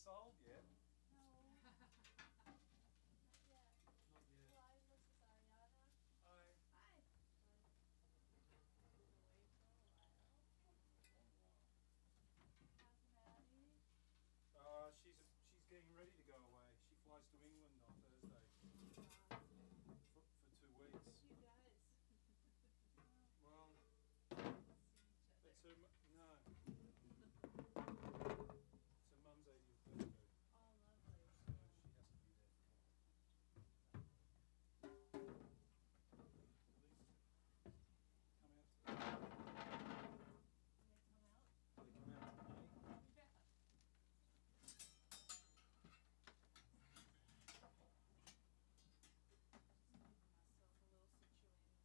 sold yet? No. Not yet. Not yet. Hi, Mrs. Ariana. Hi. Hi. Been away for a while. Long while. How's Maddie? She's getting ready to go away. She flies to England on Thursday Wow. for 2 weeks. You guys. Well, See each other. it's her no. It's her mum's 80th birthday, Oh, lovely. so she has to be there for that. Police come out today. Did they come out? They come out today. Yeah. Just getting myself a little situated. Yeah.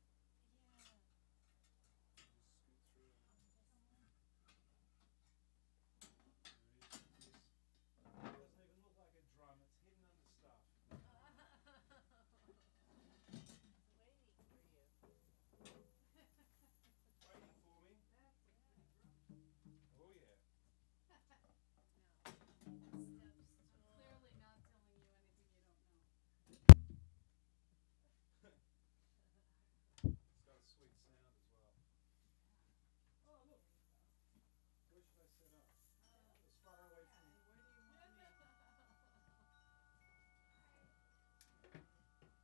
Just scoot through and I'm just. there it is. It doesn't even look like a drum. It's hidden under stuff. It's waiting for you. Waiting for me. That's a pretty drum. Oh yeah. No. Step stool. Clearly not telling you anything you don't know. It's got a sweet sound as well. Oh look. Where should I set up? As far away from. Where do you want me? Hi. Is it Christy? Yes.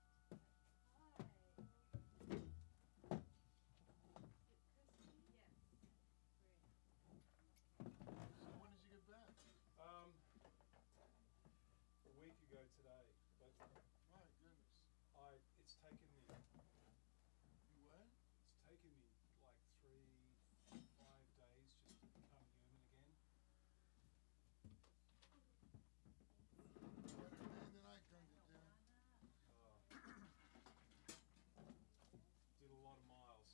Great. So when did you get back? A week ago today, but My goodness. it's taken me You what? like 5 days just to become human again. Better man than I come to do. Did a lot of miles.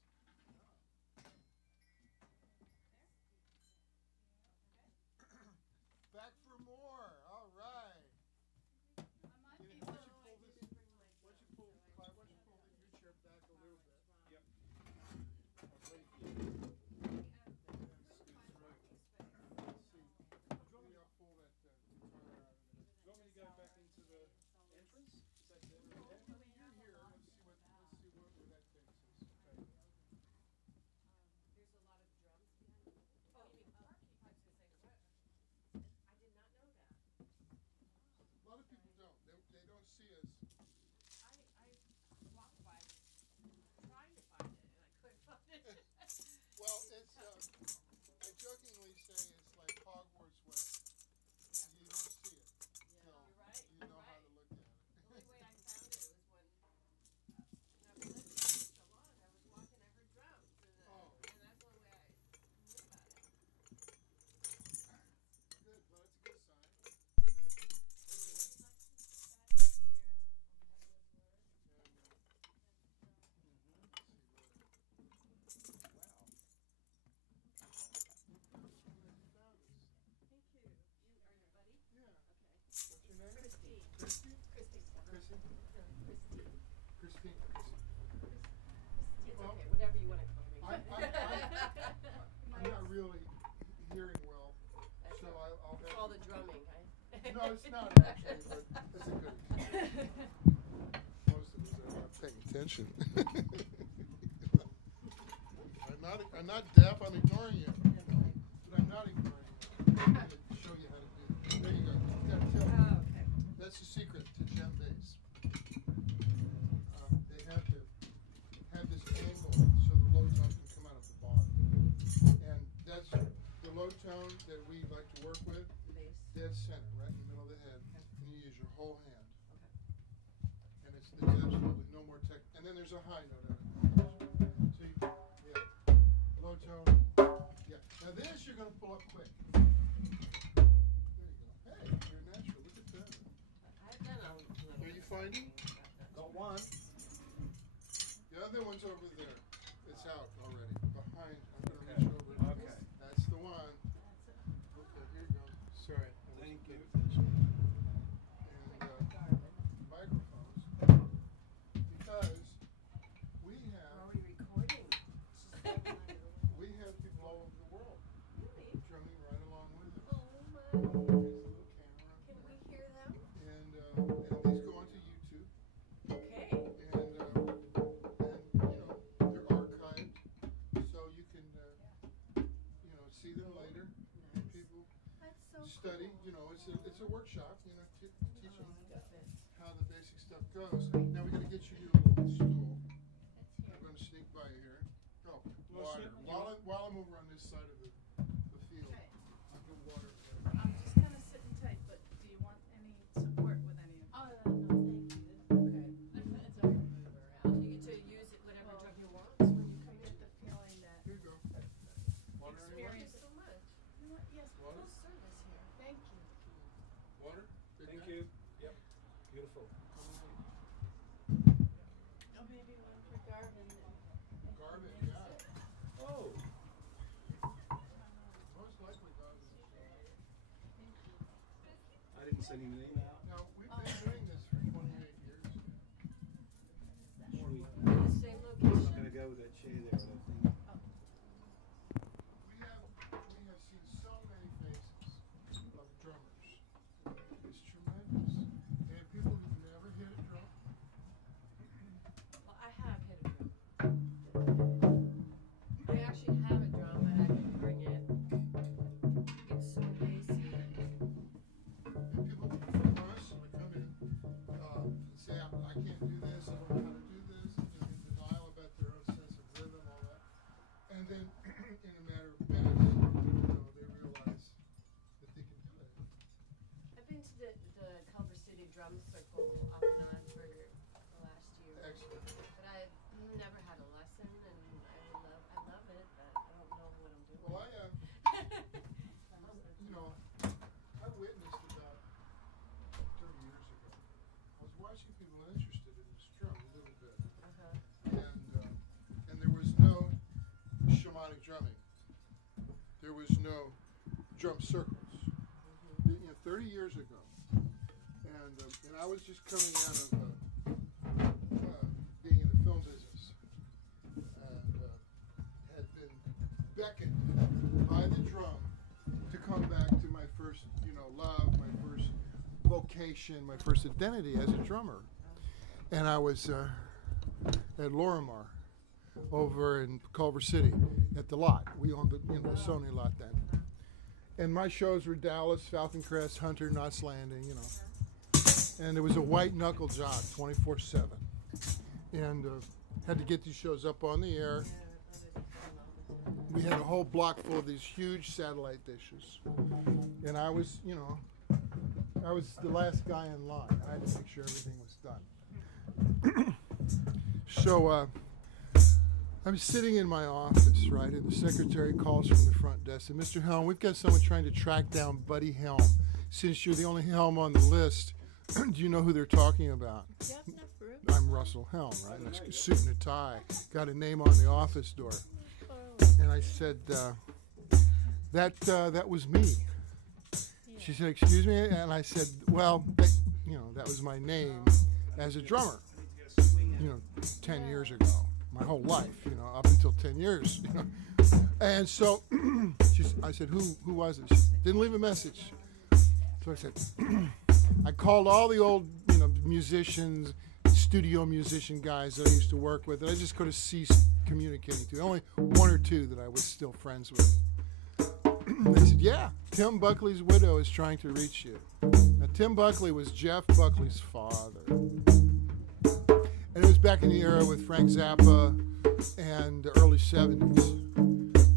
Back for more. All right. I might be Why so. don't you pull this? Why don't you pull, Clyde? Why don't you pull your chair back a little bit? Yep. I was ready for you. Scoot through. See, maybe I'll pull that guitar out of there. Do you want me to go back into the entrance? Is that better in there? You're here. Let's see where that takes us. Okay. There's a lot of drums behind you. Oh, you mean parking? I was gonna say, what? I did not know that. A lot of people don't. They don't see us. I walked by trying to find it and I couldn't find it. Well, it's I jokingly say it's like Hogwarts way. You don't see it till You're right. you know how to look at it. The only way I found it was when I've lived here for so long. I was walking, I heard drums, and that's the only way I knew about it. Good. Well, that's a good sign. Alexis back here. That would work. And, Mm-hmm. let's see where. Wow. Glad you found us. Thank you. You are your buddy? Yeah. Okay. What's your name? Christine. Christy? Christy. Christy? Christine. Christine. It's Well, okay, whatever you want to call me. I'm not really hearing well, so I'll It's have all to- the drumming, right? No, it's not actually, but it's a good Most of us are not paying attention. I'm not deaf, I'm ignoring you. But I'm not ignoring you. I'm going to show you how to do it. There you go. You gotta tell me. Oh, okay. That's the secret to djembe bass. They have to have this angle so the low tone can come out of the bottom. And that's the low tone that we like to work with, Bass. dead center, right in the middle of the head. And you use your whole hand. Okay. And there's absolutely no more tech. And then there's a high note on it. So you, yeah, low tone. Yeah. Now this you're going to pull up quick. There you go. Hey, you're natural. Look at that. I've done a little. Are you finding? Got one. The other one's over there. It's out already. Behind. I'm going to Okay. reach over. Okay. That's the one. Okay, here you go. Sorry. I wasn't Thank paying you. attention. And microphones. Because we We're have already recording. we have people all over the world Really? drumming right along with us. Oh my. Here's the little camera. and these go onto YouTube. Okay. And they're archived, so you can see them later. And people That's so study. cool. It's a workshop. Teach them Got it. how the basic stuff goes. Now we got to get you a little stool. It's I'm going to sneak by you here. Oh, Well, water. sir, While I'm over on this side of the field, Okay. I'll get water. I'm just kind of sitting tight, but do you want any support with any of Oh, it? no, thank you. Okay. It's okay to move around. You get to use it whatever drum you want when you I come get in. the feeling that Here you go. Water Thank you anywhere? so much. you know what? Yes, Water? Full service here. thank you. Water? Big Thank guy? you. Yep. Beautiful. Oh, maybe one for Garvin. Garvin, yeah. Oh. Most likely Garvin. I didn't send him an email. Now, we've been doing this for 28 years. Sweet. In the same I'm not location. gonna go with that chair there, I don't think. We have seen so many faces of drummers. It's tremendous. And people who've never hit a drum. Well, I have hit a drum. I actually have a drum, but I didn't bring it. It's so bassy. And people constantly come in and say, I can't do this, I don't know how to do this, in denial about their own sense of rhythm, all that. And then, in a matter of minutes, they realize that they can do it. I've been to the Culver City Drum Circle off and on for the last year. Excellent. But I've never had a lesson, and I love it, but I don't know what I'm doing. Well, I witnessed about 30 years ago. I was watching people interested in this drum a little bit. And there was no shamanic drumming. There was no drum circles. 30 years ago, and I was just coming out of being in the film business, and had been beckoned by the drum to come back to my first, love, my first vocation, my first identity as a drummer. And I was at Lorimar over in Culver City at the lot. We owned the Sony lot then. And my shows were Dallas, Falcon Crest, Hunter, Knots Landing, And it was a white knuckle job, 24/7. And had to get these shows up on the air. We had a whole block full of these huge satellite dishes. And I was, I was the last guy in line. I had to make sure everything was done. So I'm sitting in my office, right, and the secretary calls from the front desk, and Mr. Helm, we've got someone trying to track down Buddy Helm. Since you're the only Helm on the list, do you know who they're talking about? Jeff Nefru. I'm Russell Helm, right? Nice suit and a tie. Got a name on the office door. And I said, that was me. She said, excuse me? And I said, well, that was my name as a drummer, 10 years ago. My whole life, up until 10 years, And so I said, who was it? She didn't leave a message. So I said, I called all the old, musicians, studio musician guys that I used to work with that I just could have ceased communicating to. Only one or two that I was still friends with. They said, yeah, Tim Buckley's widow is trying to reach you. Now, Tim Buckley was Jeff Buckley's father. And it was back in the era with Frank Zappa and the early 70s.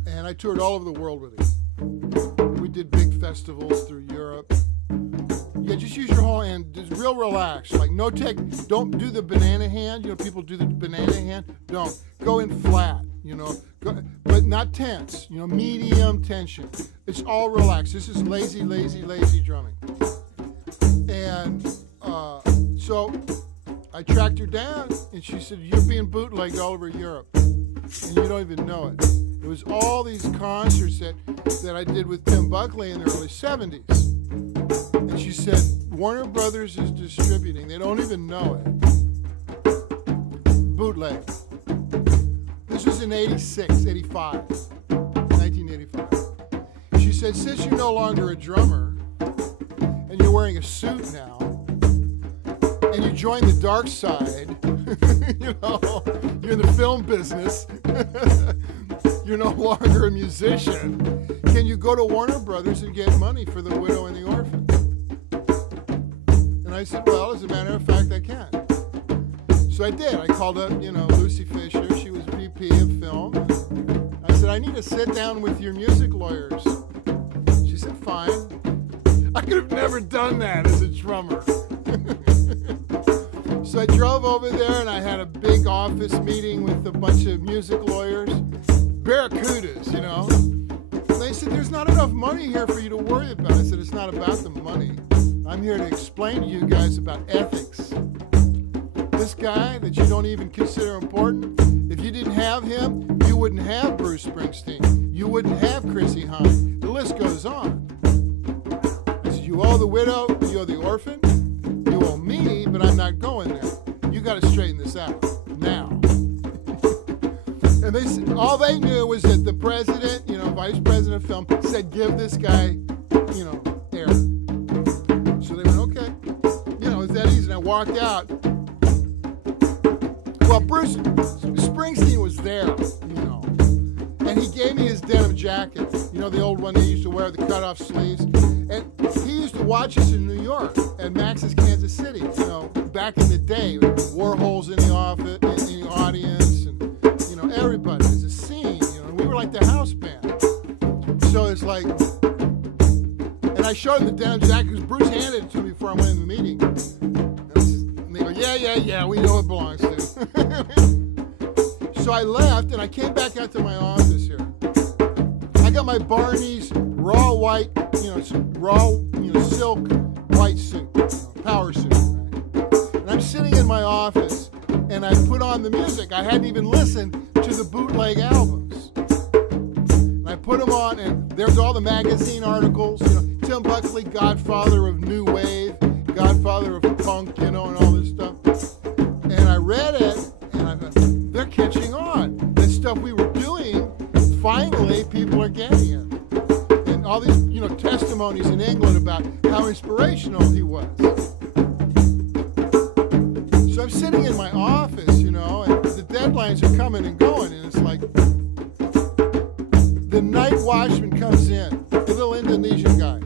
And I toured all over the world with him. We did big festivals through Europe. Yeah, just use your whole hand, just real relaxed. Like don't do the banana hand. People do the banana hand. Don't. Go in flat, but not tense, medium tension. It's all relaxed. This is lazy, lazy, lazy drumming. And so I tracked her down, and she said, you're being bootlegged all over Europe, and you don't even know it. It was all these concerts that I did with Tim Buckley in the early 70s. And she said, Warner Brothers is distributing. They don't even know it. Bootleg. This was in 86, 85, 1985. She said, since you're no longer a drummer, and you're wearing a suit now, and you join the dark side, you know, you're in the film business, you're no longer a musician, can you go to Warner Brothers and get money for The Widow and the Orphan? And I said, well, as a matter of fact, I can. So I did. I called up, you know, Lucy Fisher. She was VP of film. I said, I need to sit down with your music lawyers. She said, fine. I could have never done that as a drummer. So I drove over there and I had a big office meeting with a bunch of music lawyers. Barracudas, you know. And they said, there's not enough money here for you to worry about. I said, it's not about the money. I'm here to explain to you guys about ethics. This guy that you don't even consider important, if you didn't have him, you wouldn't have Bruce Springsteen. You wouldn't have Chrissie Hynde. The list goes on. I said, you owe the widow, you owe the orphan, you owe me, but I'm not going there. You got to straighten this out now. And they said, all they knew was that the president, you know, vice president of film, said, give this guy, you know, air. So they went, okay. You know, it's that easy. And I walked out. Well, Bruce Springsteen was there, you know, and he gave me his denim jacket, you know, the old one he used to wear, the cut-off sleeves, and he used to watch us in New York at Max's Kansas City, you know, back in the day, Warhol's in the office, in the audience, and, you know, everybody. It's a scene, you know, and we were like the house band. So it's like, and I showed him the denim jacket because Bruce handed it to me before I went in the meeting. And they go, yeah, we know it belongs to. So I left and I came back out to my office here. I got my Barney's raw white, you know, silk white suit, you know, power suit. Right? And I'm sitting in my office and I put on the music. I hadn't even listened to the bootleg albums. And I put them on and there's all the magazine articles, you know, Tim Buckley, godfather of new wave, godfather of punk, you know, and all this stuff. And I read it, and I thought, they're catching on. The stuff we were doing, finally, people are getting it. And all these, you know, testimonies in England about how inspirational he was. So I'm sitting in my office, you know, and the deadlines are coming and going, and it's like, the night watchman comes in, the little Indonesian guy,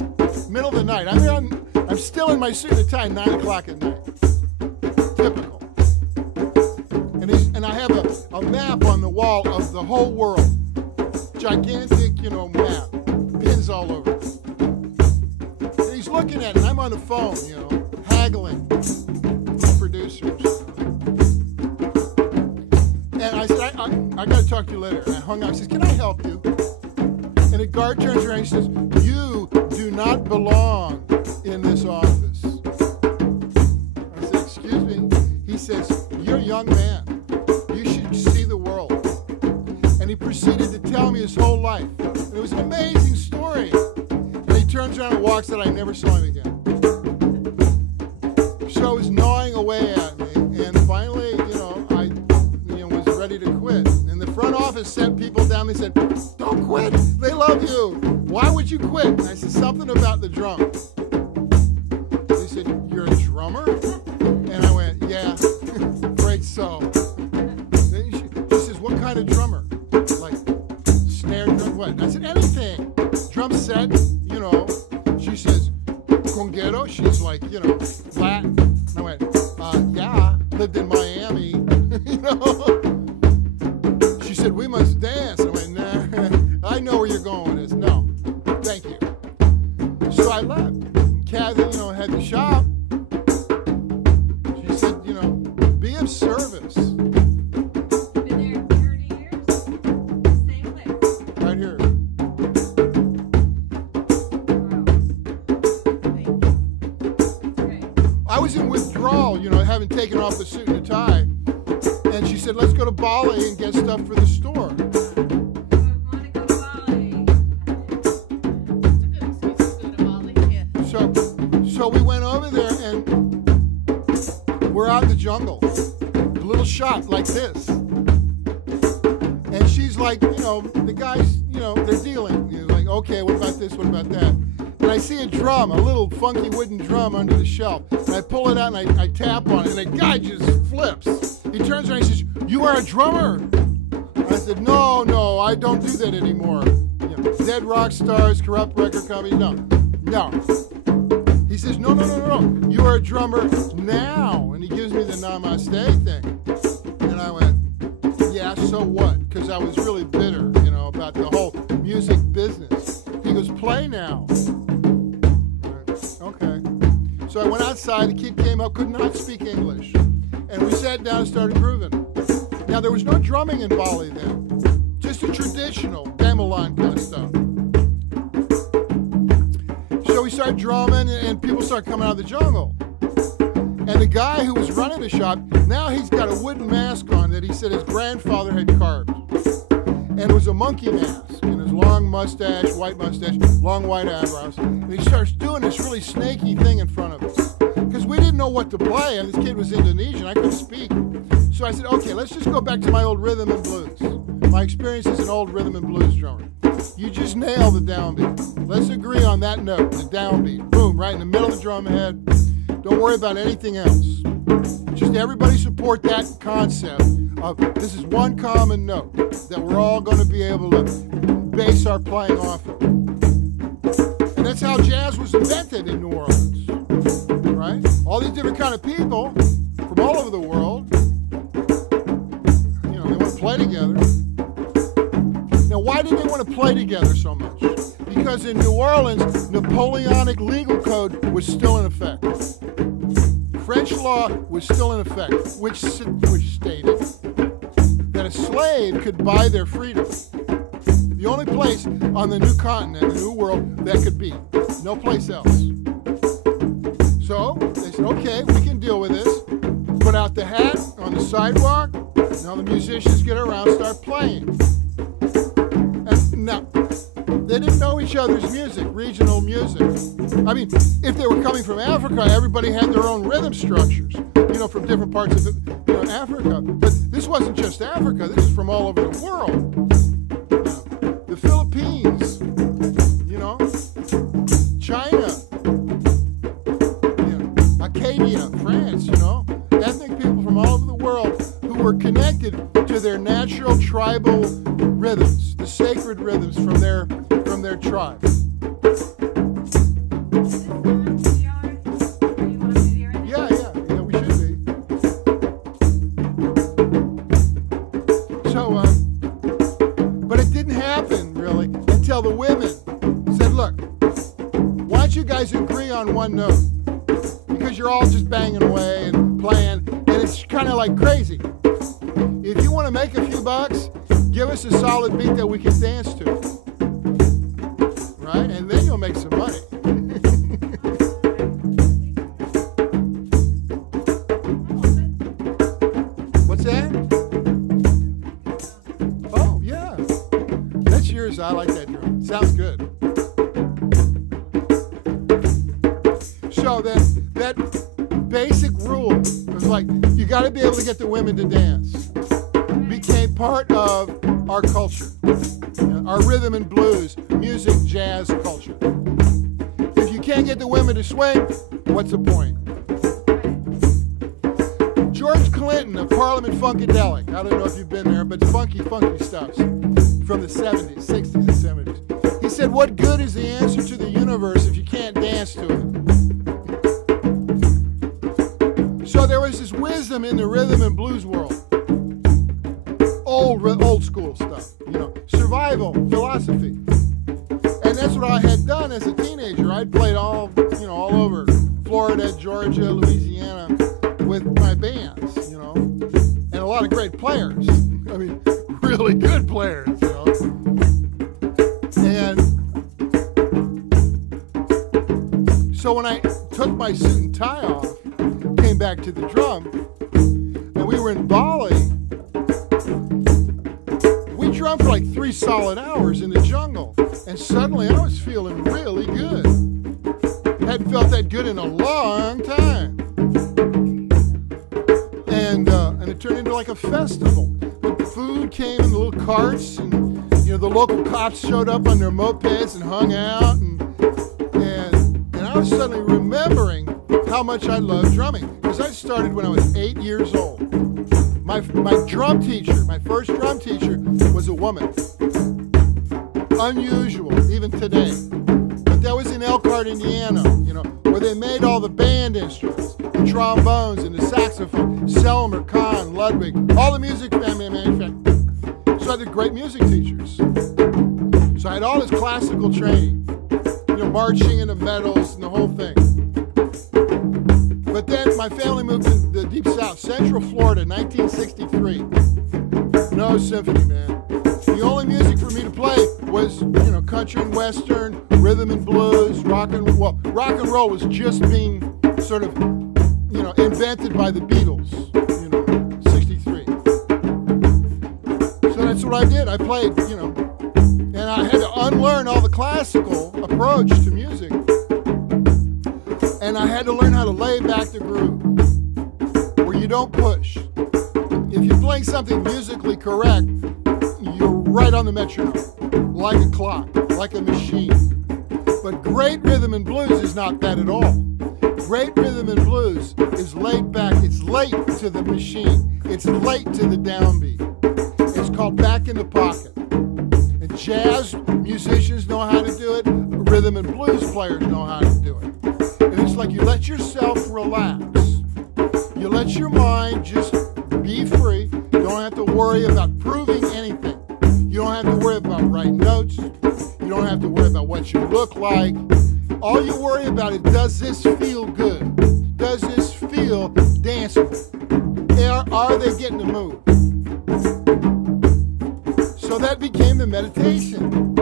middle of the night. I'm still in my suit and tie, 9 o'clock at night. Typical. And I have a map on the wall of the whole world. Gigantic, you know, map. Pins all over it. And he's looking at it, and I'm on the phone, you know, haggling with producers. And I said, I got to talk to you later. And I hung up. I said, can I help you? And the guard turns around and says, you do not belong in this office. I said, excuse me. He says, you're a young man. You should see the world. And he proceeded to tell me his whole life. And it was an amazing story. And he turns around and walks out. I never saw him again. So he was gnawing away at me. And finally, you know, I was ready to quit. And the front office sent people down. They said, don't quit. They love you. Why would you quit? And I said, something about the drums. They said, you're a drummer? And I went, yeah, afraid so. Then she says, what kind of drummer? Like, snare drum, what? I said, anything. Drum set, you know. She says, conguero? She's like, you know, Latin. And I went, yeah, lived in Miami, you know. She said, we must dance. I went, nah, I know where you're going with this. No, thank you. So I left. Kathy, you know, had the shop. She said, you know, be of service. Been there 30 years, same place. Right here. Great. I was in withdrawal, you know, having taken off the suit and the tie. And she said, let's go to Bali and get stuff for the store. I want to go to Bali. It's a good excuse to go to Bali. Yeah. So we went over there and we're out in the jungle. A little shop like this. And she's like, you know, the guys, you know, they're dealing. You're like, okay, what about this? What about that? and I see a drum, a little funky wooden drum under the shelf. And I pull it out and I tap on it, and the guy just flips. He turns around and he says, "You are a drummer?" I said, no, I don't do that anymore. You know, dead rock stars, corrupt record companies, no. He says, no, you are a drummer now. And he gives me the namaste thing. And I went, yeah, so what? Because I was really bitter, you know, about the whole music business. He goes, play now. Okay. So I went outside, the kid came up, could not speak English. And we sat down and started grooving. Now, there was no drumming in Bali then, just a traditional gamelan kind of stuff. So we started drumming, and people started coming out of the jungle. And the guy who was running the shop, now he's got a wooden mask on that he said his grandfather had carved. And it was a monkey mask, and his long mustache, white mustache, long white eyebrows. And he starts doing this really snaky thing in front of us. Because we didn't know what to play, and this kid was Indonesian, I couldn't speak. So I said, okay, let's just go back to my old rhythm and blues. My experience as an old rhythm and blues drummer. You just nail the downbeat. Let's agree on that note, the downbeat. Boom, right in the middle of the drum head. Don't worry about anything else. Just everybody support that concept of this is one common note that we're all going to be able to base our playing off of. And that's how jazz was invented in New Orleans, right? All these different kind of people from all over the world, you know, they want to play together. Now, why did they want to play together so much? Because in New Orleans, Napoleonic legal code was still in effect. French law was still in effect, which stated that a slave could buy their freedom. The only place on the new continent, the new world, that could be. No place else. So they said, okay, we can deal with this. Put out the hat on the sidewalk. Now the musicians get around, start playing. And now, they didn't know each other's music, regional music. I mean, if they were coming from Africa, everybody had their own rhythm structures, you know, from different parts of Africa. But this wasn't just Africa, this is from all over the world. The Philippines, you know, China, you know, Acadia, France, you know, ethnic people from all over the world who were connected to their natural tribal rhythms, the sacred rhythms from their tribe. Yeah, we should be. So, but it didn't happen really until the women said, look, why don't you guys agree on one note? Because you're all just banging away and playing, and it's kind of like crazy. If you want to make a few bucks, give us a solid beat that we can dance to. Right? And then you'll make some money. What's that? Oh, yeah. That's yours. I like that drum. Sounds good. So then that basic rule was like, you got to be able to get the women to dance. Became part of our culture, our rhythm and blues, music, jazz culture. If you can't get the women to swing, what's the point? George Clinton of Parliament Funkadelic, I don't know if you've been there, but funky stuff from the 70s, 60s, and 70s. He said, what good is the answer to the universe if you can't dance to it? So there was this wisdom in the rhythm and blues world. Old school stuff, you know, survival philosophy. And that's what I had done as a teenager. I'd played all over Florida, Georgia, Louisiana with my bands, you know, and a lot of great players. I mean, really good players, you know. And so when I took my suit and tie off, came back to the drum, and we were in Bali, we drummed for like 3 solid hours in the jungle, and suddenly I was feeling really good. Hadn't felt that good in a long time. And it turned into like a festival. The food came in the little carts, and you know the local cops showed up on their mopeds and hung out, and I was suddenly remembering how much I loved drumming. Because I started when I was 8 years old. My drum teacher, my first drum teacher, was a woman. Unusual, even today. But that was in Elkhart, Indiana, you know, where they made all the band instruments, the trombones and the saxophone, Selmer, Kahn, Ludwig, all the music family manufactured. So I had great music teachers. So I had all this classical training, you know, marching and the medals and the whole thing. But then my family moved to the deep south, Central Florida, 1963. No symphony, man. The only music for me to play was, you know, country and western, rhythm and blues, rock and roll was just being sort of, you know, invented by the Beatles, you know, 63. So that's what I did. I played, you know, and I had to unlearn all the classical approach to music. And I had to learn how to lay back the groove, where you don't push. If you're playing something musically correct, you're right on the metronome, like a clock, like a machine. But great rhythm and blues is not that at all. Great rhythm and blues is laid back. It's late to the machine. It's late to the downbeat. It's called back in the pocket. And jazz musicians know how to do it. Rhythm and blues players know how to do it. And it's like you let yourself relax. You let your mind just be free. You don't have to worry about proving anything. You don't have to worry about writing notes. You don't have to worry about what you look like. All you worry about is, does this feel good? Does this feel danceable? Are they getting the move? So that became the meditation.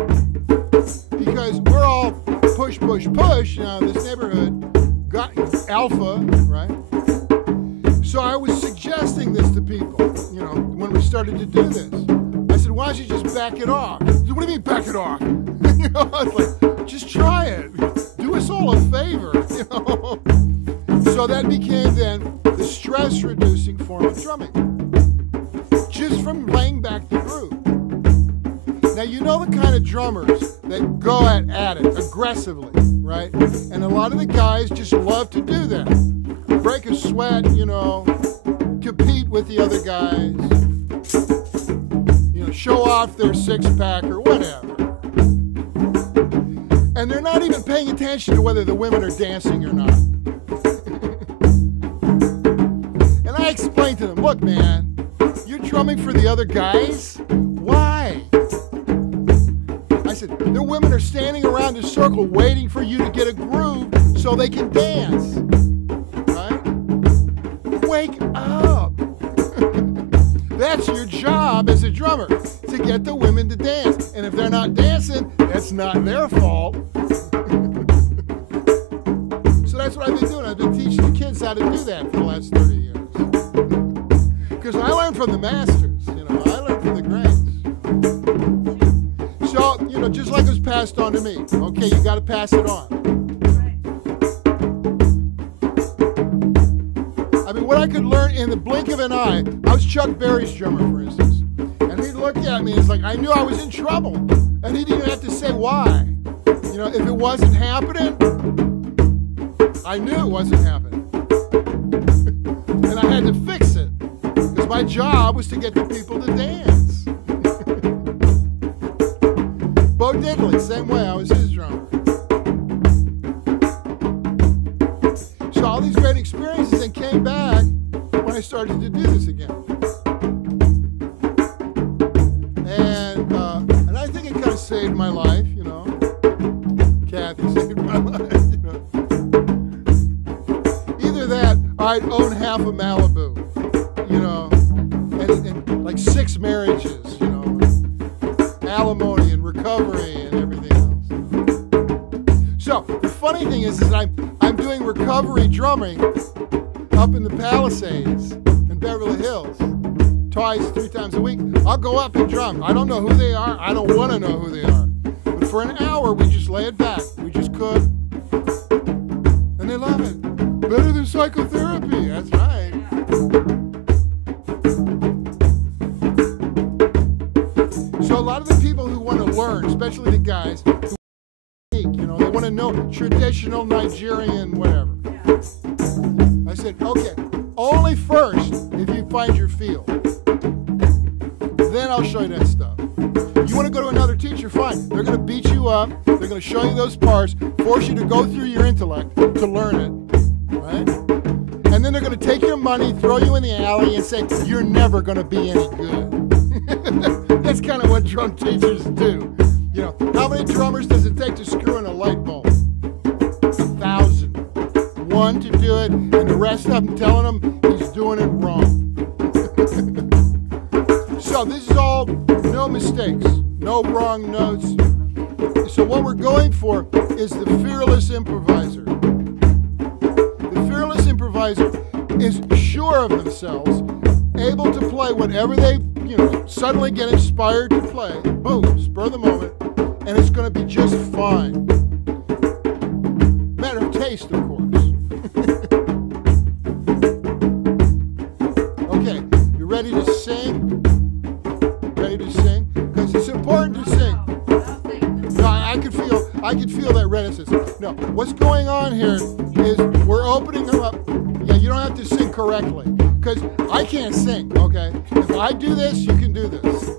Because we're all push, push, push. Now, this neighborhood got alpha, right? So I was suggesting this to people, you know, when we started to do this. I said, why don't you just back it off? He said, what do you mean back it off? You know, I was like, just try it. Do us all a favor, you know. So that became then the stress-reducing form of drumming. Just from laying back the groove. Now, you know the kind of drummers that go at it aggressively, right? And a lot of the guys just love to do that. Break a sweat, you know, compete with the other guys, you know, show off their six-pack or whatever. And they're not even paying attention to whether the women are dancing or not. And I explained to them, look, man, you're drumming for the other guys? Why? I said, the women are standing around a circle waiting for you to get a groove so they can dance. Right? Wake up. That's your job as a drummer, to get the women to dance. And if they're not dancing, that's not their fault. So that's what I've been doing. I've been teaching the kids how to do that for the last 30 years. Because I learned from the masters, you know, I learned from the greats. So, you know, just like it was passed on to me, okay, you got to pass it on. I mean, what I could learn in the blink of an eye, I was Chuck Berry's drummer, for instance, and he'd look at me, it's like I knew I was in trouble, and he didn't even have to say why. You know, if it wasn't happening, I knew it wasn't happening. And I had to fix it, because my job was to get the people to dance. Bo Diddley, same way, I was his drummer. So all these great experiences and came back when I started to do this again. And I think it kind of saved my life, you know. Kathy saved my life, you know. Either that, or I'd own half of Malibu, you know, and like 6 marriages, you know, alimony and recovery and everything else. So the funny thing is that I'm doing recovery drumming up in the Palisades in Beverly Hills, 2-3 times a week. I'll go up and drum. I don't know who they are. I don't want to know who they are. But for an hour, we just lay it back. We just cook. And they love it. Better than psychotherapy. That's right. So a lot of the people who want to learn, especially the guys, who you know, they want want to know traditional Nigerian whatever. Yeah. I said, okay, only first if you find your field. Then I'll show you that stuff. You want to go to another teacher, fine. They're going to beat you up. They're going to show you those parts, force you to go through your intellect to learn it, right? And then they're going to take your money, throw you in the alley, and say, you're never going to be any good. That's kind of what drum teachers do. You know, how many drummers does it take to screw in a light bulb? 1,000. One to do it, and the rest of them telling him he's doing it wrong. So this is all no mistakes, no wrong notes. So what we're going for is the fearless improviser. The fearless improviser is sure of themselves, able to play whatever they, suddenly get inspired to play. Boom, spur of the moment, and it's going to be just fine. Matter of taste, of course. Okay, you ready to sing? Ready to sing? Because it's important to sing. No, I could feel that reticence. No, what's going on here is we're opening them up. Yeah, you don't have to sing correctly, because I can't sing, okay? If I do this, you can do this.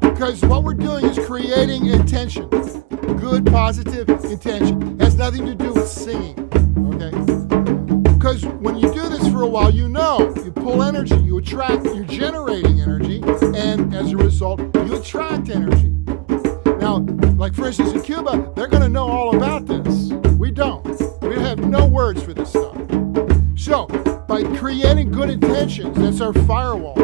Because what we're doing is creating intention. Good, positive intention. It has nothing to do with singing, okay? Because when you do this for a while, you pull energy, you attract, you're generating energy, and as a result, you attract energy. Now, like for instance in Cuba, they're going to know all about this. We don't. We have no words for this stuff. So, by creating good intentions, that's our firewall.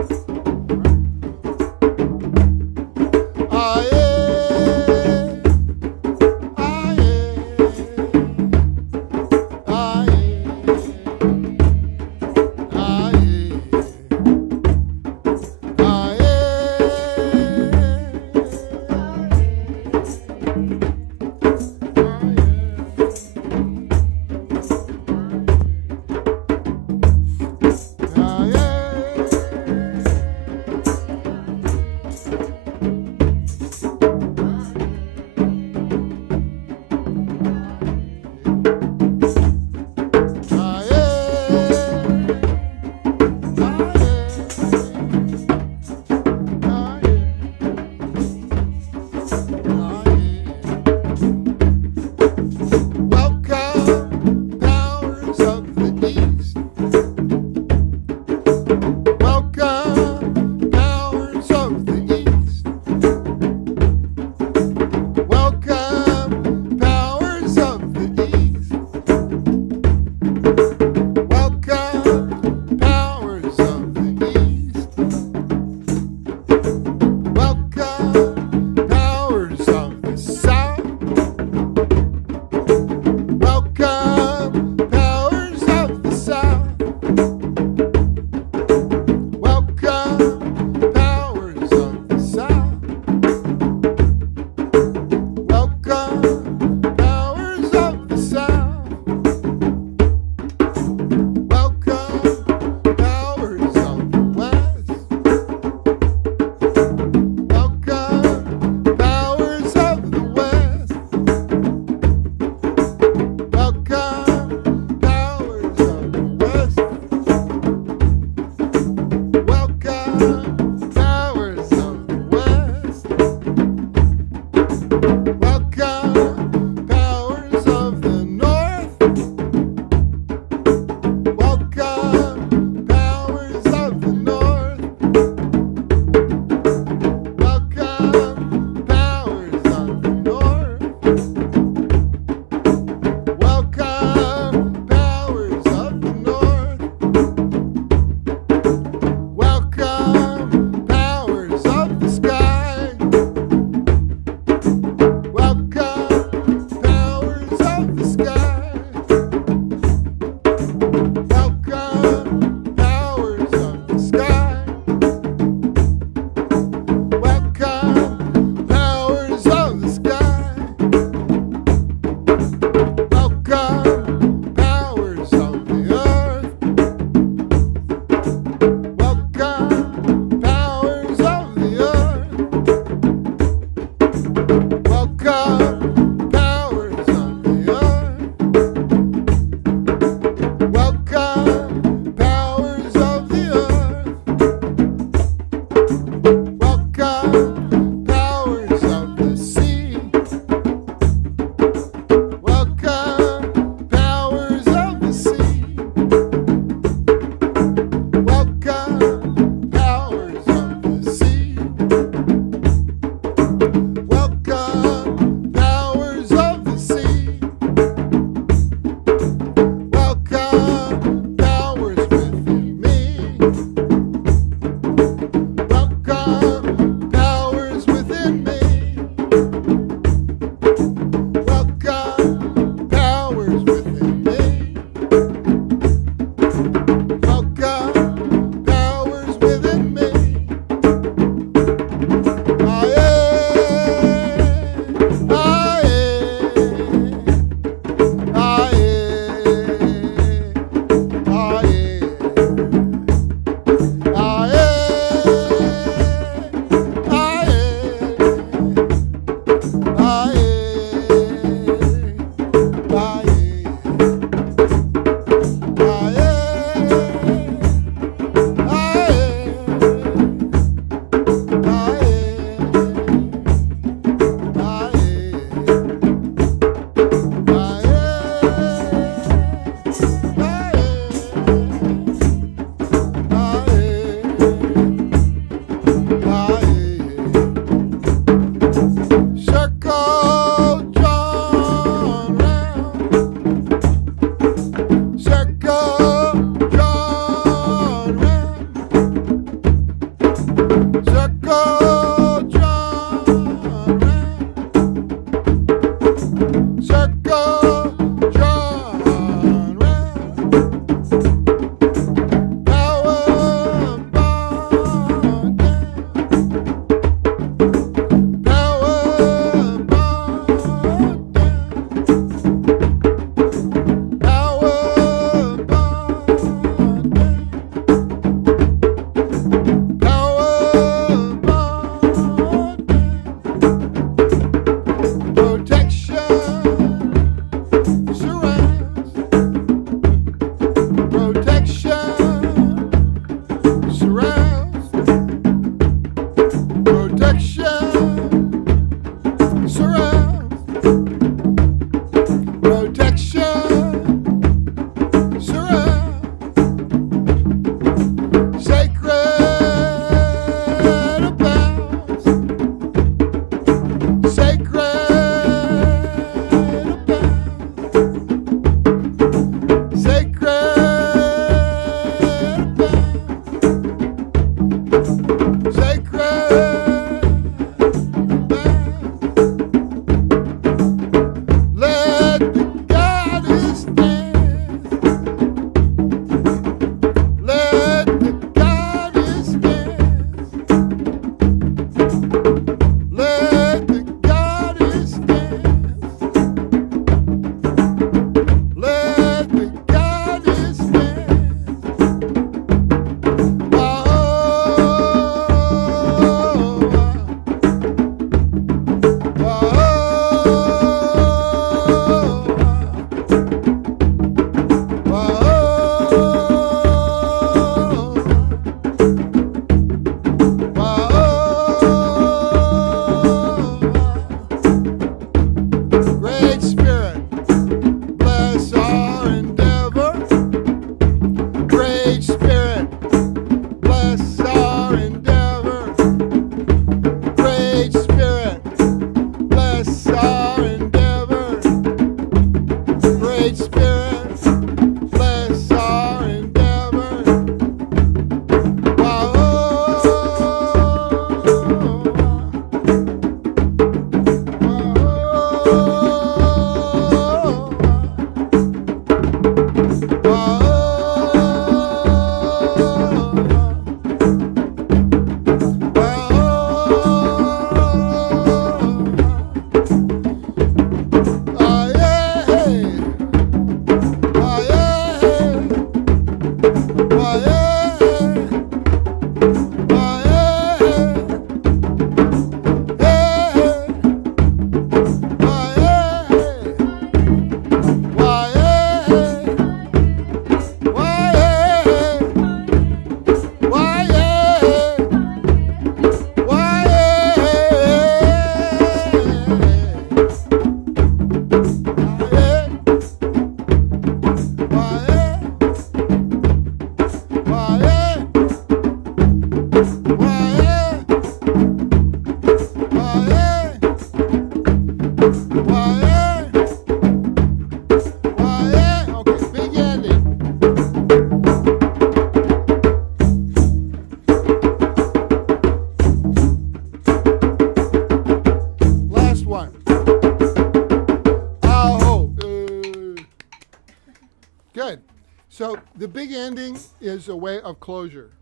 Good. So the big ending is a way of closure.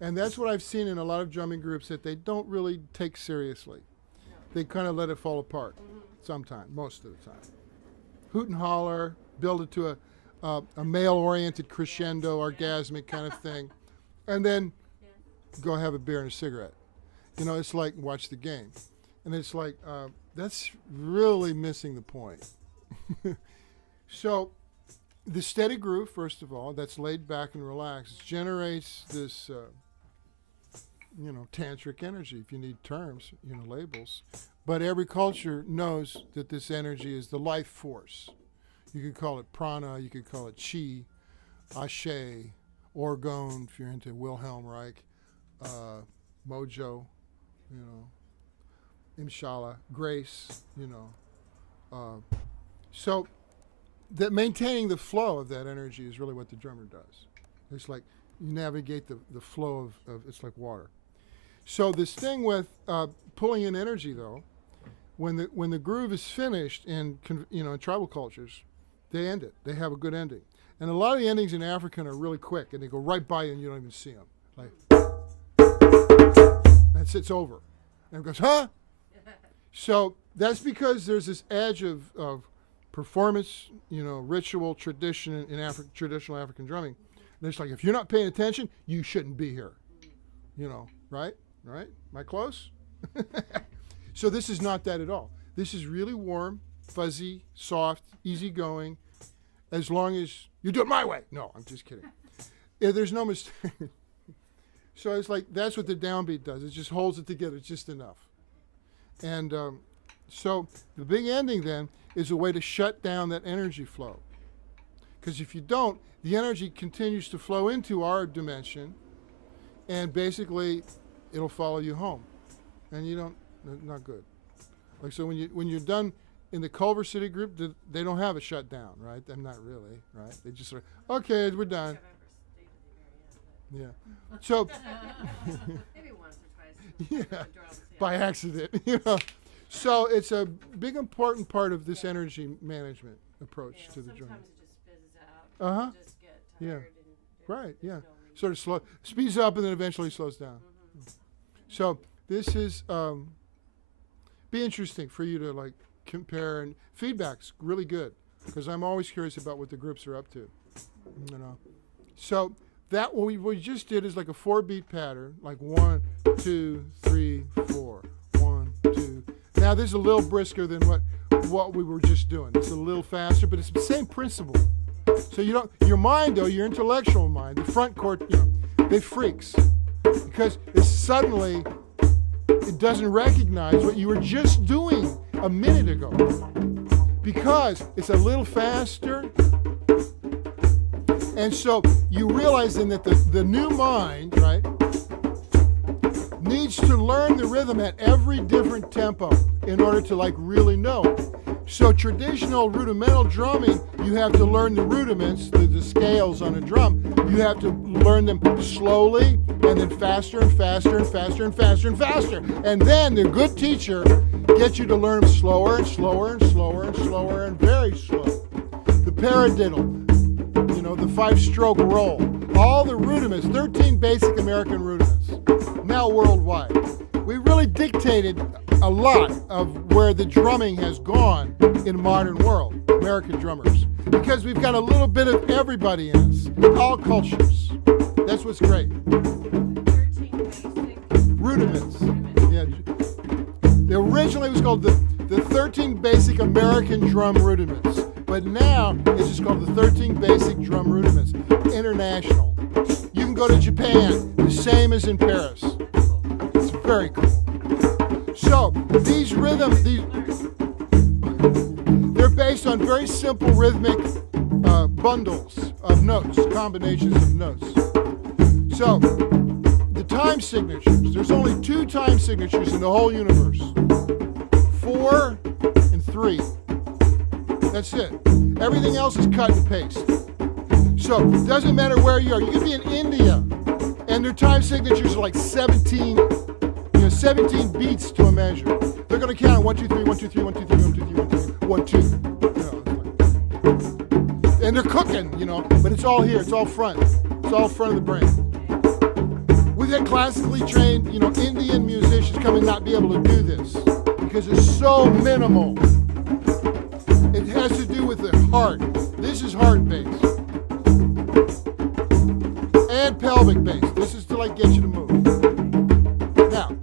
And that's what I've seen in a lot of drumming groups that they don't really take seriously. They kind of let it fall apart sometimes, most of the time. Hoot and holler, build it to a male-oriented crescendo, orgasmic kind of thing, and then go have a beer and a cigarette. You know, it's like watch the game. And it's like, that's really missing the point. So the steady groove, first of all, that's laid back and relaxed, generates this, tantric energy, if you need terms, labels. But every culture knows that this energy is the life force. You could call it prana, you could call it chi, ashe, orgone, if you're into Wilhelm Reich, mojo, inshallah, grace, So that maintaining the flow of that energy is really what the drummer does. It's like you navigate the flow of it's like water. So this thing with pulling in energy, though, when the groove is finished in tribal cultures, they end it. They have a good ending. And a lot of the endings in African are really quick, and they go right by you, and you don't even see them. Like, that's it's over. And it goes, huh? So that's because there's this edge of performance, ritual, tradition in traditional African drumming. And it's like, if you're not paying attention, you shouldn't be here. Right? Right? Am I close? So this is not that at all. This is really warm, fuzzy, soft, easygoing, as long as you do it my way. No, I'm just kidding. There's no mistake. So it's like, that's what the downbeat does. It just holds it together just enough. And so the big ending then is a way to shut down that energy flow. Because if you don't, the energy continues to flow into our dimension, and basically it'll follow you home. And you don't, not good. Like, so when you're done in the Culver City group, they don't have a shutdown, right? They're not really, right? They just sort of, okay, we're done. Yeah. So, Maybe once or twice. yeah, by accident, So it's a big important part of this energy management approach to the drum. Sometimes it just fizzes out. You just get tired. Yeah. And Right, yeah. no reason. Sort of slow, speeds up and then eventually slows down. So this is, be interesting for you to like compare, and feedback's really good because I'm always curious about what the groups are up to, So that what we just did is like a 4-beat pattern, like 1, 2, 3, 4, 1, 2. Now this is a little brisker than what we were just doing. It's a little faster, but it's the same principle. So you don't, your mind though, your intellectual mind, the front court, they freaks because it's suddenly, it doesn't recognize what you were just doing a minute ago because it's a little faster. And so you realize then that the new mind, right, needs to learn the rhythm at every different tempo in order to like really know. So traditional rudimental drumming, you have to learn the rudiments, the scales on a drum. You have to learn them slowly and then faster and faster and faster and faster and faster. And then the good teacher gets you to learn them slower and slower and slower and slower and very slow. The paradiddle, the 5-stroke roll, all the rudiments, 13 basic American rudiments, now worldwide. We really dictated a lot of where the drumming has gone in modern world, American drummers, because we've got a little bit of everybody in us, all cultures. That's what's great. 13 basic Rudiments. Yeah. Originally it was called the 13 basic American drum rudiments, but now it's just called the 13 basic drum rudiments, international. You can go to Japan, the same as in Paris. It's very cool. So these rhythms, they're based on very simple rhythmic bundles of notes, combinations of notes. So the time signatures, there's only 2 time signatures in the whole universe. 4 and 3. That's it. Everything else is cut and paste. So it doesn't matter where you are. You could be in India, and their time signatures are like 17 beats to a measure. They're going to count 1, 2, 3, 1, 2, 3, 1, 2, 3, 1, 2, 3, 1, 2, 1, 2. and they're cooking, you know, but it's all here. It's all front. It's all front of the brain. We've had classically trained, you know, Indian musicians come and not be able to do this because it's so minimal. It has to do with the heart. This is heart bass. And pelvic bass. This is to like get you to move. Now,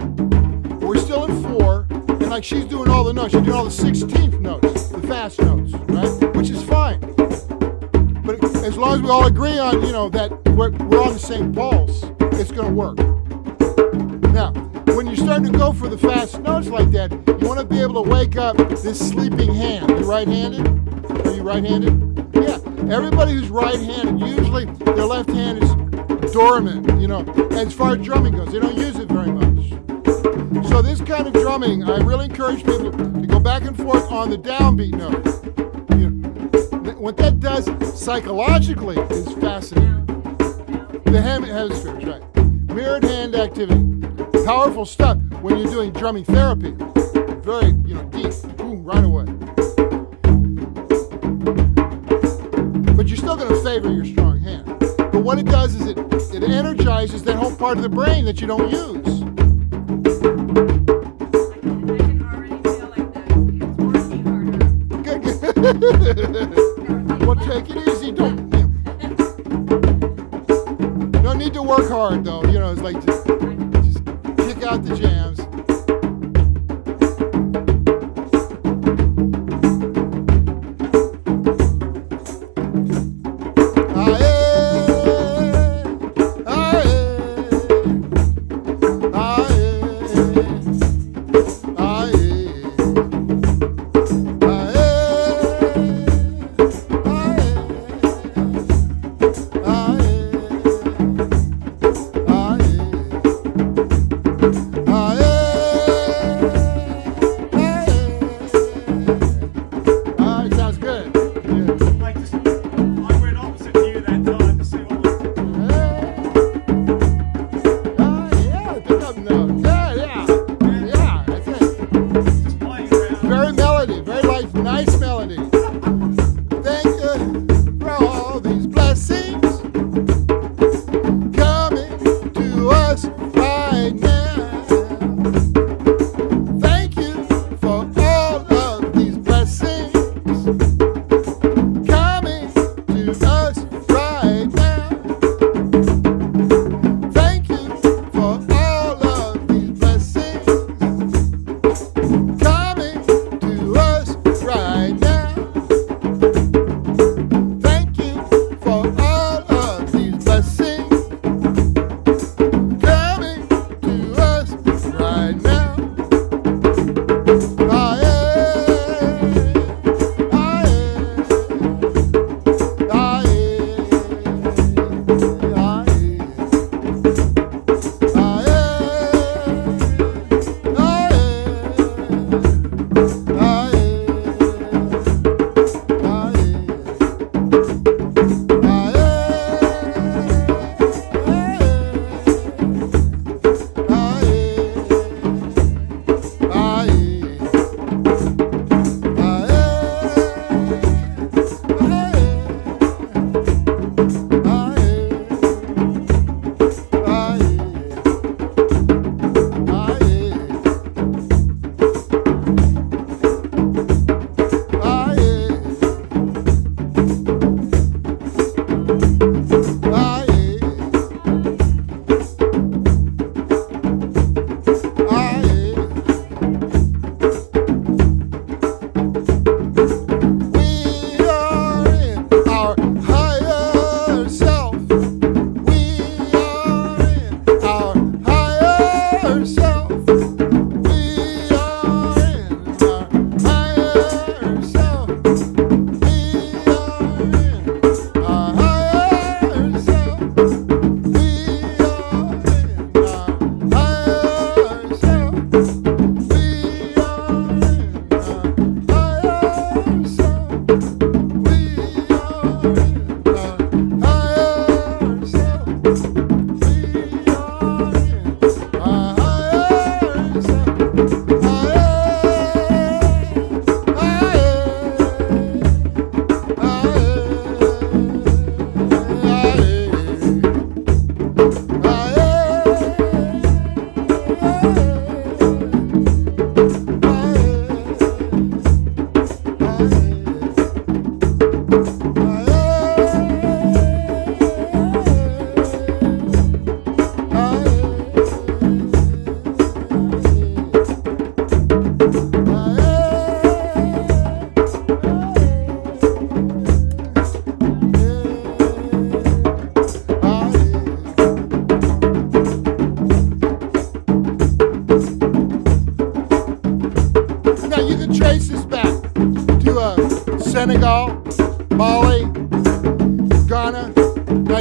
we're still in 4, and like she's doing all the notes. She's doing all the 16th notes, the fast notes, right? Which is fine. But as long as we all agree on, you know, that we're on the same pulse, it's going to work. Now, when you're starting to go for the fast notes like that, you want to be able to wake up this sleeping hand. You right-handed? Are you right-handed? Yeah. Everybody who's right-handed, usually their left hand is dormant, you know. As far as drumming goes, they don't use it very much. So this kind of drumming, I really encourage people to go back and forth on the downbeat note. You know, what that does psychologically is fascinating. The hemispheres, right? Mirrored hand activity. Powerful stuff when you're doing drumming therapy. Very, you know, deep. Boom, right away. But you're still going to favor your strong hand. But what it does is it energizes that whole part of the brain that you don't use. I can already feel like the it's working harder. Well, take it easy. Don't. No need to work hard, though. You know, it's like just kick out the jams.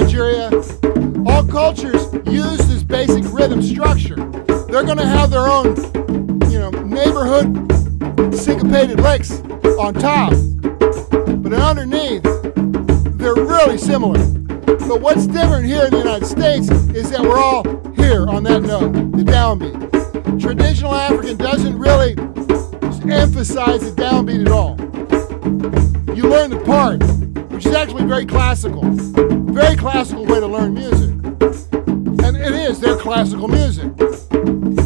Nigeria, all cultures use this basic rhythm structure. They're going to have their own, neighborhood syncopated licks on top, but underneath, they're really similar. But what's different here in the United States is that we're all here on that note, the downbeat. Traditional African doesn't really emphasize the downbeat at all. You learn the part, which is actually very classical way to learn music. And it is, they're classical music.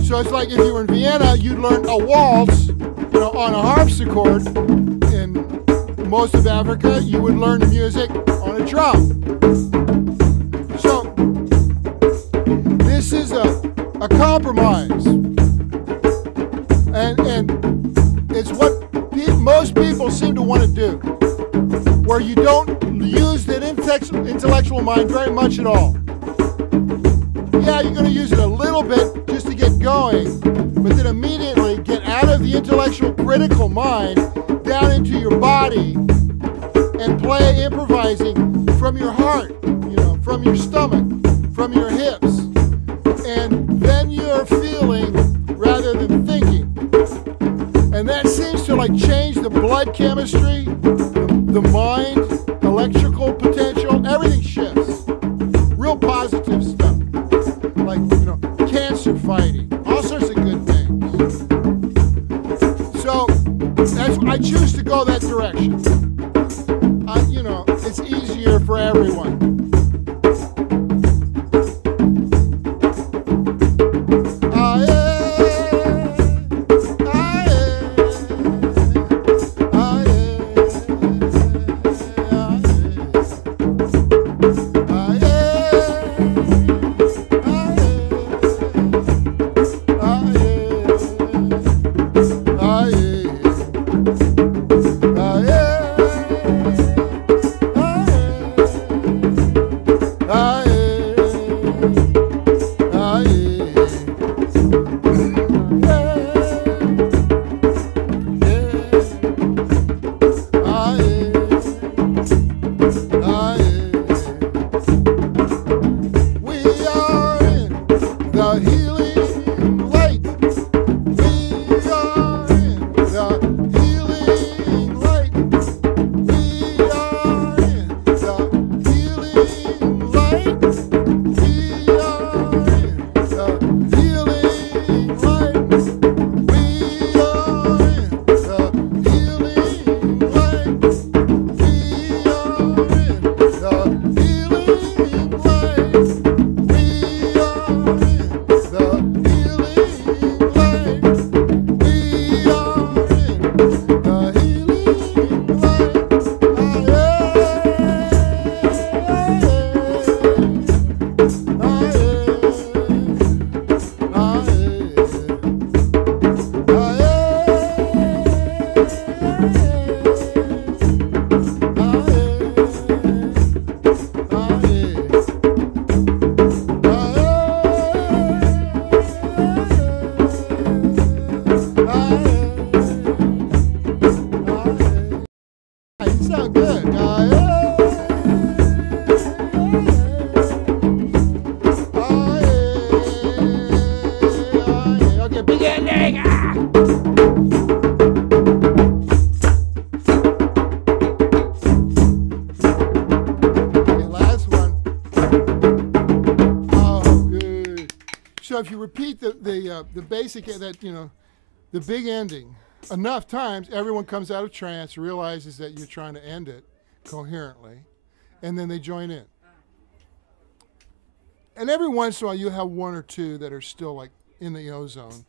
So it's like if you were in Vienna, you'd learn a waltz, on a harpsichord. In most of Africa, you would learn the music on a drum. So this is a compromise. And it's what most people seem to want to do, where you don't use that intellectual mind very much at all. Yeah, you're going to use it a little bit just to get going, but then immediately get out of the intellectual critical mind down into your body and play improvising from your heart, from your stomach, from your hips. And then you're feeling rather than thinking. And that seems to change the blood chemistry, the mind, electrical potential, everything shifts. Real positive stuff. Like, cancer fighting, all sorts of good things. So I choose to go that direction. It's easier for everyone. So if you repeat the basic, the big ending enough times, everyone comes out of trance, realizes that you're trying to end it coherently, and then they join in. And every once in a while, you have one or two that are still in the ozone,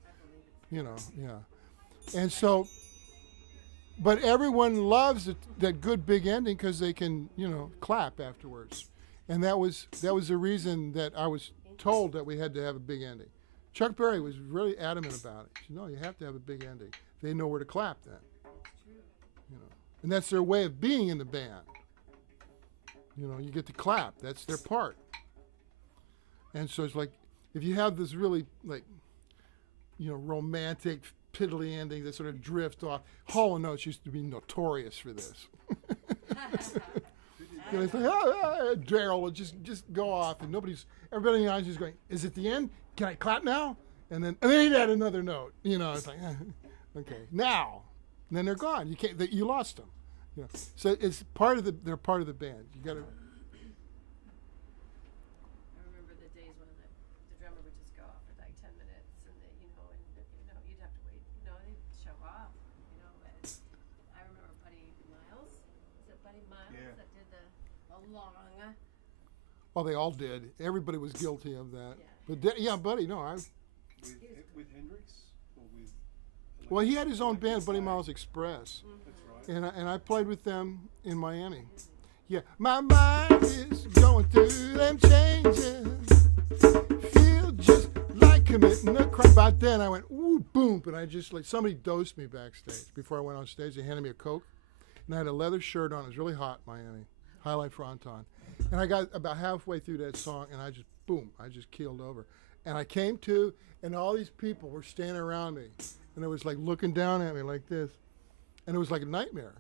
yeah. And so, but everyone loves that good big ending because they can, clap afterwards. And that was the reason that I was told that we had to have a big ending. Chuck Berry was really adamant about it. He said, no, you have to have a big ending. They know where to clap then. And that's their way of being in the band. You get to clap. That's their part. And so it's like, if you have this really romantic, piddly ending that sort of drift off, Hall & Oates used to be notorious for this. You know, it's like, Daryl will just go off, and everybody in the audience is going, is it the end? Can I clap now? And then he'd add another note. You know, it's like, okay, now. And then they're gone. You lost them. You know, so it's they're part of the band. You got to. I remember the days when the drummer would just go off for like 10 minutes, and you'd have to wait. They'd show off. And I remember Buddy Miles. Is it Buddy Miles that did the long? Oh, they all did. Everybody was guilty of that. Yeah. But Buddy, no, With Hendrix or with? Well, he had his own band, Buddy Miles Express, That's right. and I played with them in Miami. Yeah, my mind is going through them changes. Feel just like committing a crime. About then, I went ooh, boom, and I just somebody dosed me backstage before I went on stage. They handed me a Coke, and I had a leather shirt on. It was really hot, Miami, Highlight Fronton, and I got about halfway through that song, and I just keeled over, and I came to, and all these people were standing around me, and it was like looking down at me like this, and it was like a nightmare.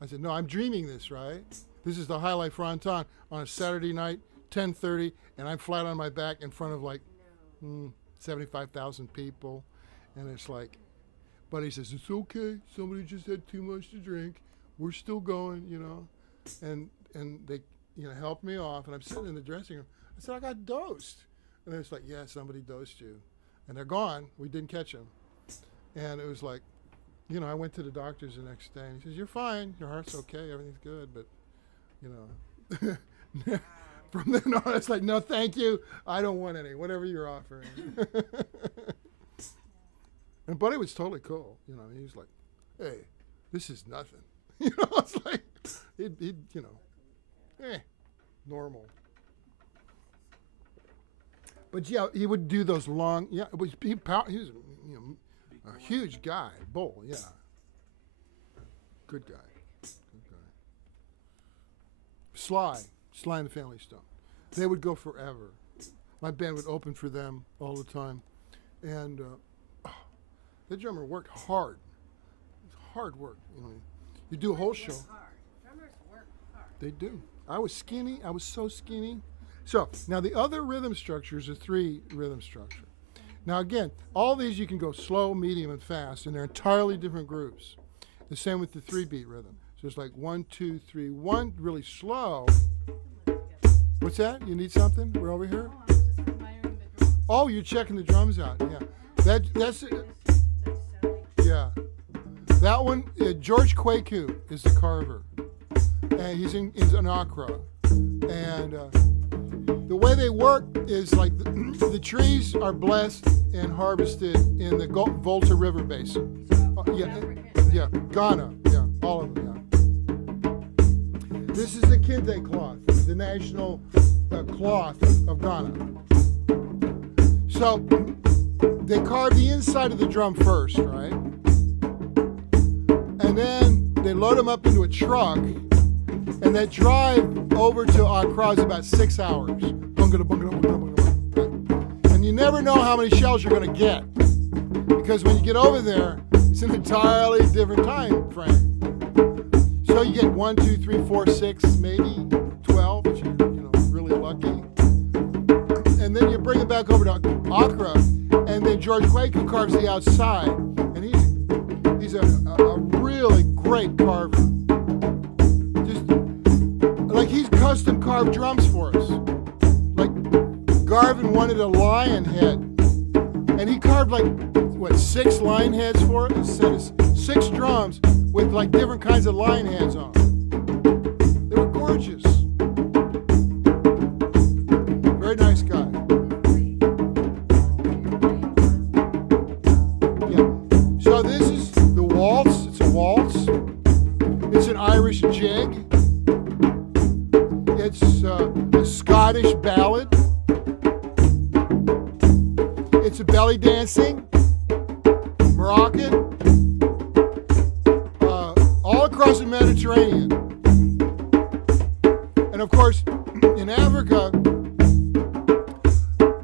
I said, no, I'm dreaming this, right? This is the Highlight Fronton on a Saturday night, 10:30, and I'm flat on my back in front of 75,000 people, and it's like, Buddy says, it's okay, somebody just had too much to drink, we're still going, and they, helped me off, and I'm sitting in the dressing room. I said, I got dosed, and it's like, yeah, somebody dosed you, and they're gone. We didn't catch them, and it was like, I went to the doctors the next day, and he says, you're fine, your heart's okay, everything's good, but, from then on, it's like, no, thank you, I don't want any, whatever you're offering. And Buddy was totally cool, he was like, hey, this is nothing. It's like, he'd normal. But yeah, he would do those long, he was a huge guy, bull, yeah. Good guy. Sly and the Family Stone. They would go forever. My band would open for them all the time. And the drummer worked hard. It was hard work. You do a whole show. Drummers work hard. They do. I was skinny. I was so skinny. So now the other rhythm structure is a 3 rhythm structure. Now again, all these you can go slow, medium, and fast, and they're entirely different groups. The same with the 3-beat rhythm. So it's like 1, 2, 3, 1, really slow. What's that? You need something? We're over here. I was just admiring the drums. Oh, you're checking the drums out. Yeah, that's yeah. That one, George Kwaku is the carver, and he's in Accra. And the way they work is like the trees are blessed and harvested in the Volta River Basin. Yeah, Ghana. Yeah, all of them. Yeah. This is the kente cloth, the national cloth of Ghana. So they carve the inside of the drum first, right? And then they load them up into a truck, and that drive over to Accra is about 6 hours. And you never know how many shells you're going to get, because when you get over there, it's an entirely different time frame. So you get 1, 2, 3, 4, 6, maybe 12, if you're really lucky. And then you bring it back over to Accra, and then George Kwaku carves the outside, and he's a really great carver. Just like he's custom carved drums for us. Like Garvin wanted a lion head, and he carved 6 lion heads for it, instead of 6 drums with different kinds of lion heads on. They were gorgeous. Very nice guy. Yeah. So this is the waltz. It's a waltz. It's an Irish jig. It's a Scottish ballad. It's a belly dancing. Moroccan, all across the Mediterranean. And of course, in Africa,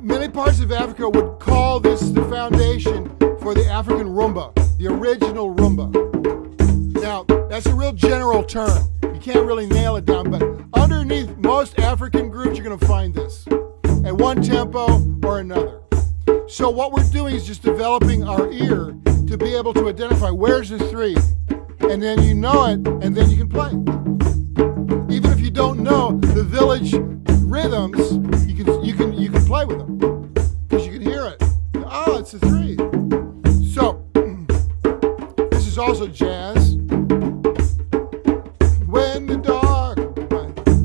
many parts of Africa would call this the foundation for the African rumba, the original rumba. Now, that's a real general term. You can't really nail it down, but under this at one tempo or another. So what we're doing is just developing our ear to be able to identify where's the 3, and then you know it, and then you can play. Even if you don't know the village rhythms, you can play with them because you can hear it. Oh, it's a 3. So this is also jazz. When the dark,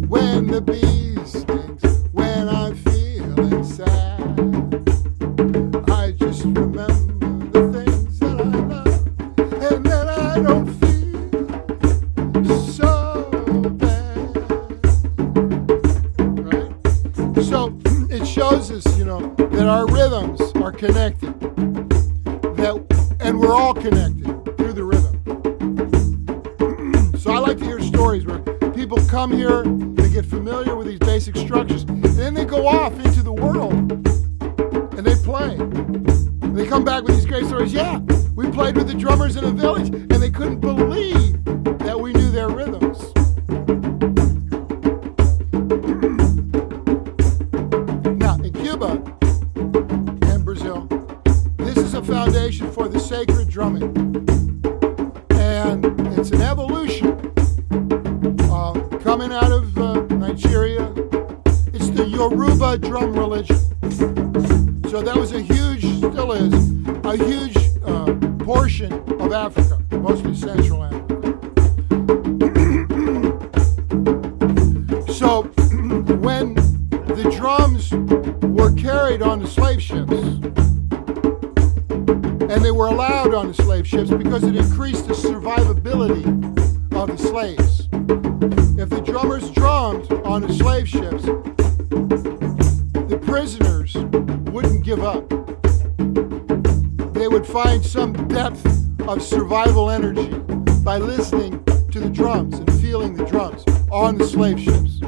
when the bee stings, when I'm feeling sad, I just remember the things that I love, and then I don't feel so bad. Right? So it shows us, that our rhythms are connected, and we're all connected through the rhythm. So I like to hear stories where people come here, they get familiar with these basic structures, and then they go off into the world and they play. And they come back with these great stories. Yeah, we played with the drummers in a village, and they couldn't believe that we knew their rhythms. Now, in Cuba and Brazil, this is a foundation for the sacred drumming. And it's an evolution coming out of Nigeria. It's the Yoruba drum religion. So that was still is, a huge portion of Africa, mostly Central Africa. So when the drums were carried on the slave ships, and they were allowed on the slave ships because it increased the survivability of the slaves. If the drummers drummed on the slave ships, the prisoners wouldn't give up. They would find some depth of survival energy by listening to the drums and feeling the drums on the slave ships,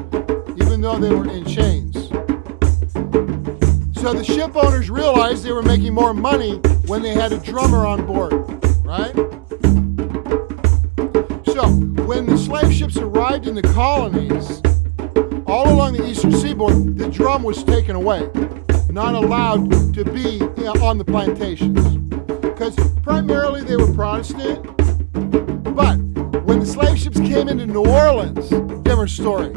even though they were in chains. So the ship owners realized they were making more money when they had a drummer on board, right? So when the slave ships arrived in the colonies, all along the eastern seaboard, the drum was taken away, not allowed to be on the plantations, because primarily they were Protestant. But when the slave ships came into New Orleans, different story,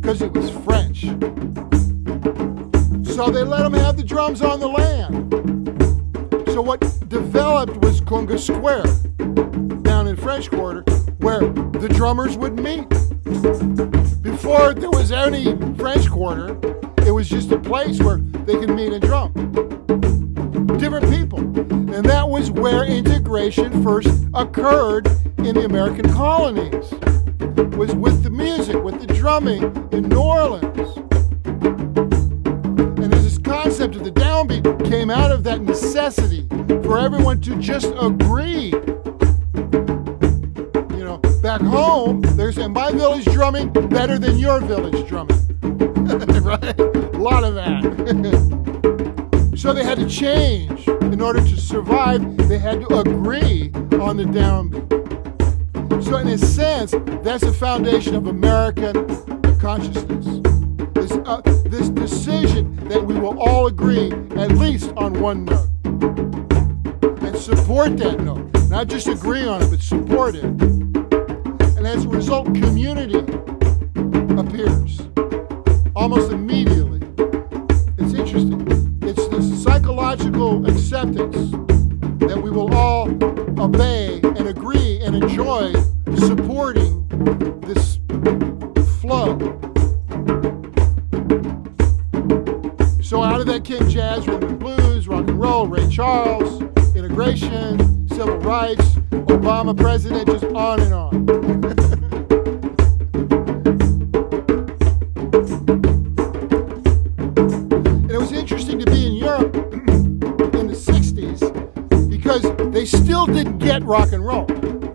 because it was French. So they let them have the drums on the land. So what developed was Conga Square, down in French Quarter, where the drummers would meet. Before there was any French Quarter, it was just a place where they could meet and drum. Different people. And that was where integration first occurred in the American colonies, was with the music, with the drumming in New Orleans. And this concept of the downbeat came out of that necessity for everyone to just agree. Back home, they're saying, my village drumming better than your village drumming. Right? A lot of that. So they had to change. In order to survive, they had to agree on the downbeat. So in a sense, that's the foundation of American consciousness. This decision that we will all agree at least on one note. And support that note. Not just agree on it, but support it. And as a result, community appears almost immediately. It's interesting. It's the psychological acceptance that we will all obey and agree and enjoy supporting this flow. So out of that came jazz, rhythm and blues, rock and roll, Ray Charles, integration, civil rights, Obama president, just on and on. And it was interesting to be in Europe in the 60s because they still didn't get rock and roll.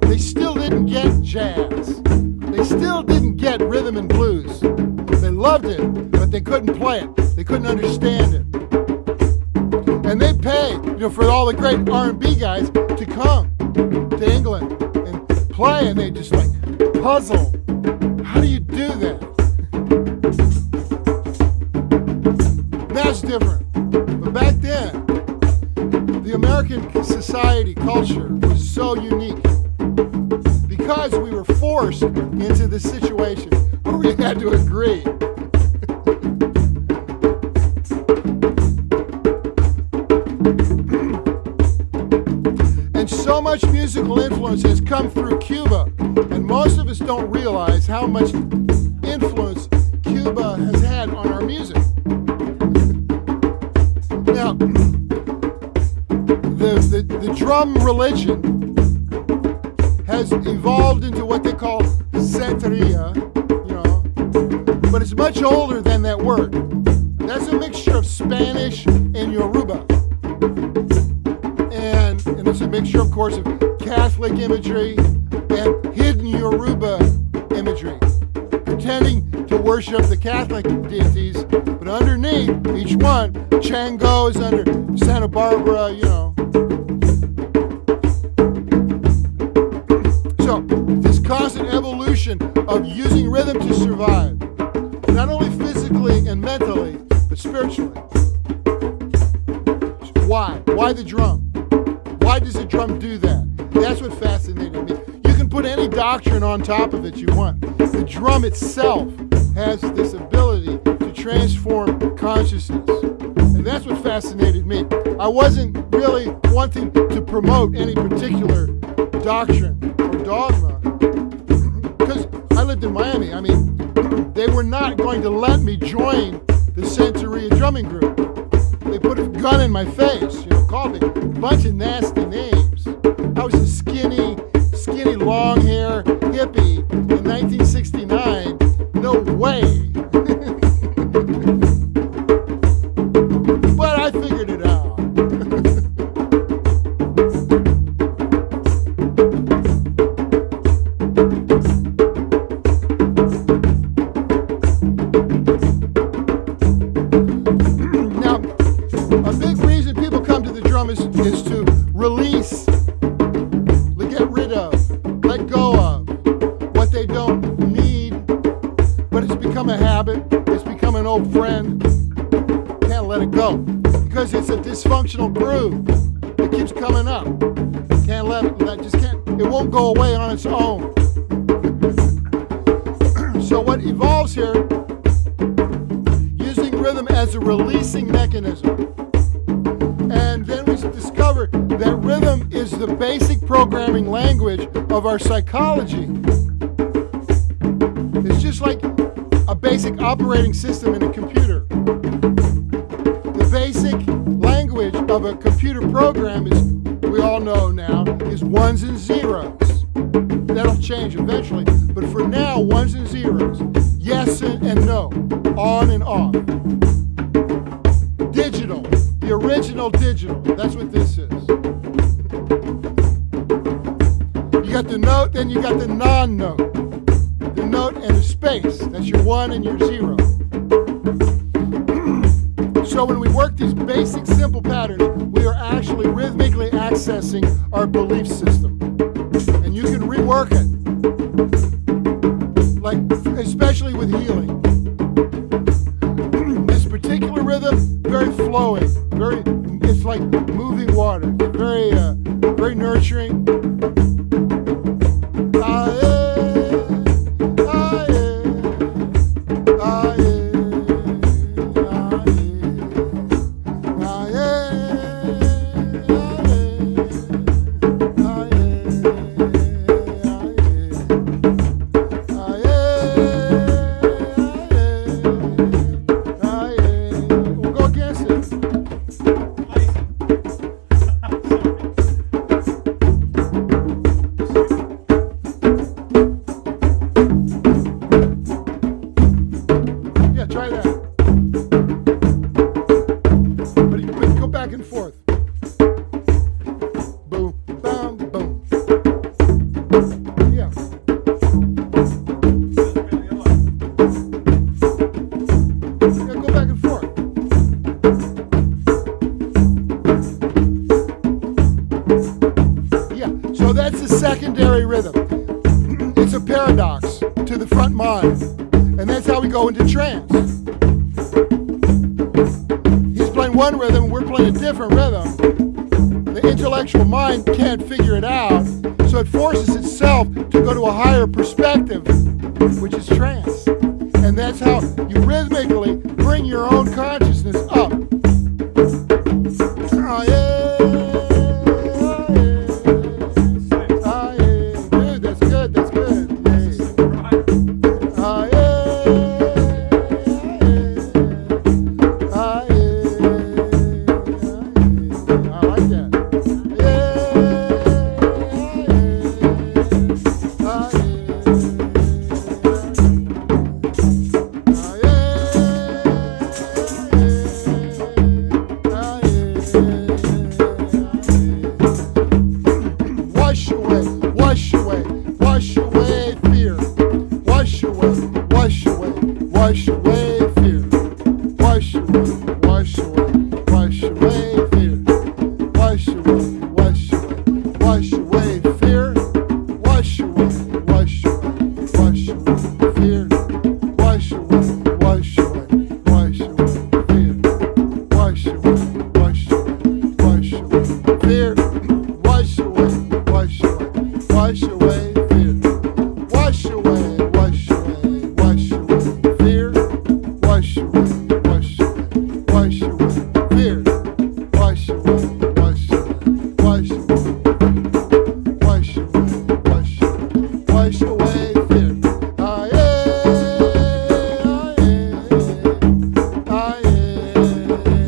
They still didn't get jazz. They still didn't get rhythm and blues. They loved it, but they couldn't play it. They couldn't understand it. And they pay, for all the great R&B guys to come to England and play, and they just puzzle. How do you do that? That's different. But back then, the American society culture was so unique because we were forced into this situation where we had to agree. And so much musical influence has come through Cuba, and most of us don't realize how much influence Cuba has had on our music. Now, the drum religion has evolved into what they call Santeria, but it's much older than that word. That's a mixture of Spanish and Yoruba. And it's a mixture, of course, of Catholic imagery and hidden Yoruba imagery, pretending to worship the Catholic deities, but underneath each one, Chango is under Santa Barbara, So, this constant evolution of using rhythm to survive, not only physically and mentally, but spiritually. Why? Why the drum? Why does the drum do that? That's what fascinated me. You can put any doctrine on top of it you want. The drum itself has this ability to transform consciousness. And that's what fascinated me. I wasn't really wanting to promote any particular doctrine or dogma because I lived in Miami. I mean, they were not going to let me join the Santeria drumming group. They put a gun in my face, called me a bunch of nasty names. I was a skinny, long hair hippie in 1969. No way. But I figured it out. Now, a big reason people come to the drum is to release, get rid of, let go of what they don't need, but it's become a habit, it's become an old friend. Can't let it go because it's a dysfunctional groove that keeps coming up. Can't let it, it won't go away on its own. So what evolves here, using rhythm as a releasing mechanism. And then we discover that rhythm is the basic programming language of our psychology. It's just like a basic operating system in a computer. The basic language of a computer program is, we all know now, is ones and zeros. That'll change eventually, but for now, ones and zeros. Yes and no, on and off. Digital. The original digital. That's what this is. You got the note, then you got the non-note. The note and the space. That's your one and your zero. So when we work these basic simple patterns, we are actually rhythmically accessing our belief system. And you can rework it. Like, especially with healing. This particular rhythm, very flowing. It's like moving water. Very nurturing. We'll go against it. secondary rhythm. It's a paradox to the front mind. And that's how we go into trance. one rhythm, we're playing a different rhythm. The intellectual mind can't figure it out, so it forces itself to go to a higher perspective, which is trance. And that's how you rhythmically bring your own consciousness up. Oh, yeah. Oh, yeah. Dude, that's good, that's good. Yeah. Oh, yeah. Oh, yeah. I like that. Wash away, wash away, wash away fear. Wash away, wash away, wash away fear. Wash away, wash away, wash away fear. Wash away, wash away, wash away fear. Wash away, wash away, wash away fear. Wash away, wash away, wash away fear. Wash away, wash away, wash away fear. Wash away, wash away, wash away fear. Wash away, wash away, wash away fear. Wash away, wash away, wash away fear. Wash away, wash away, wash away. Wash away, wash away, wash away fear. Ah, yeah, ah, yeah, ah, yeah,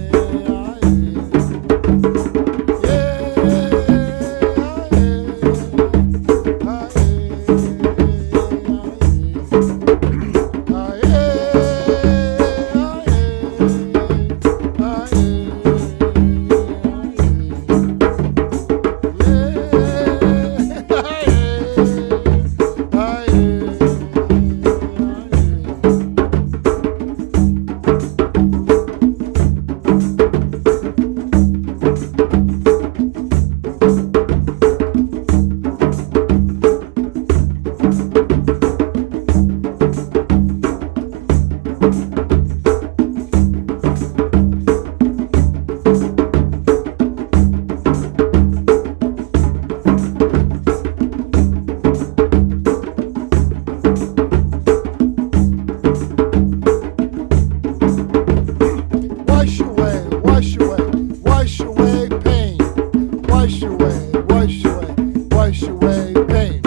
Wash away, wash away, wash away pain. Wash away, wash away, wash away pain.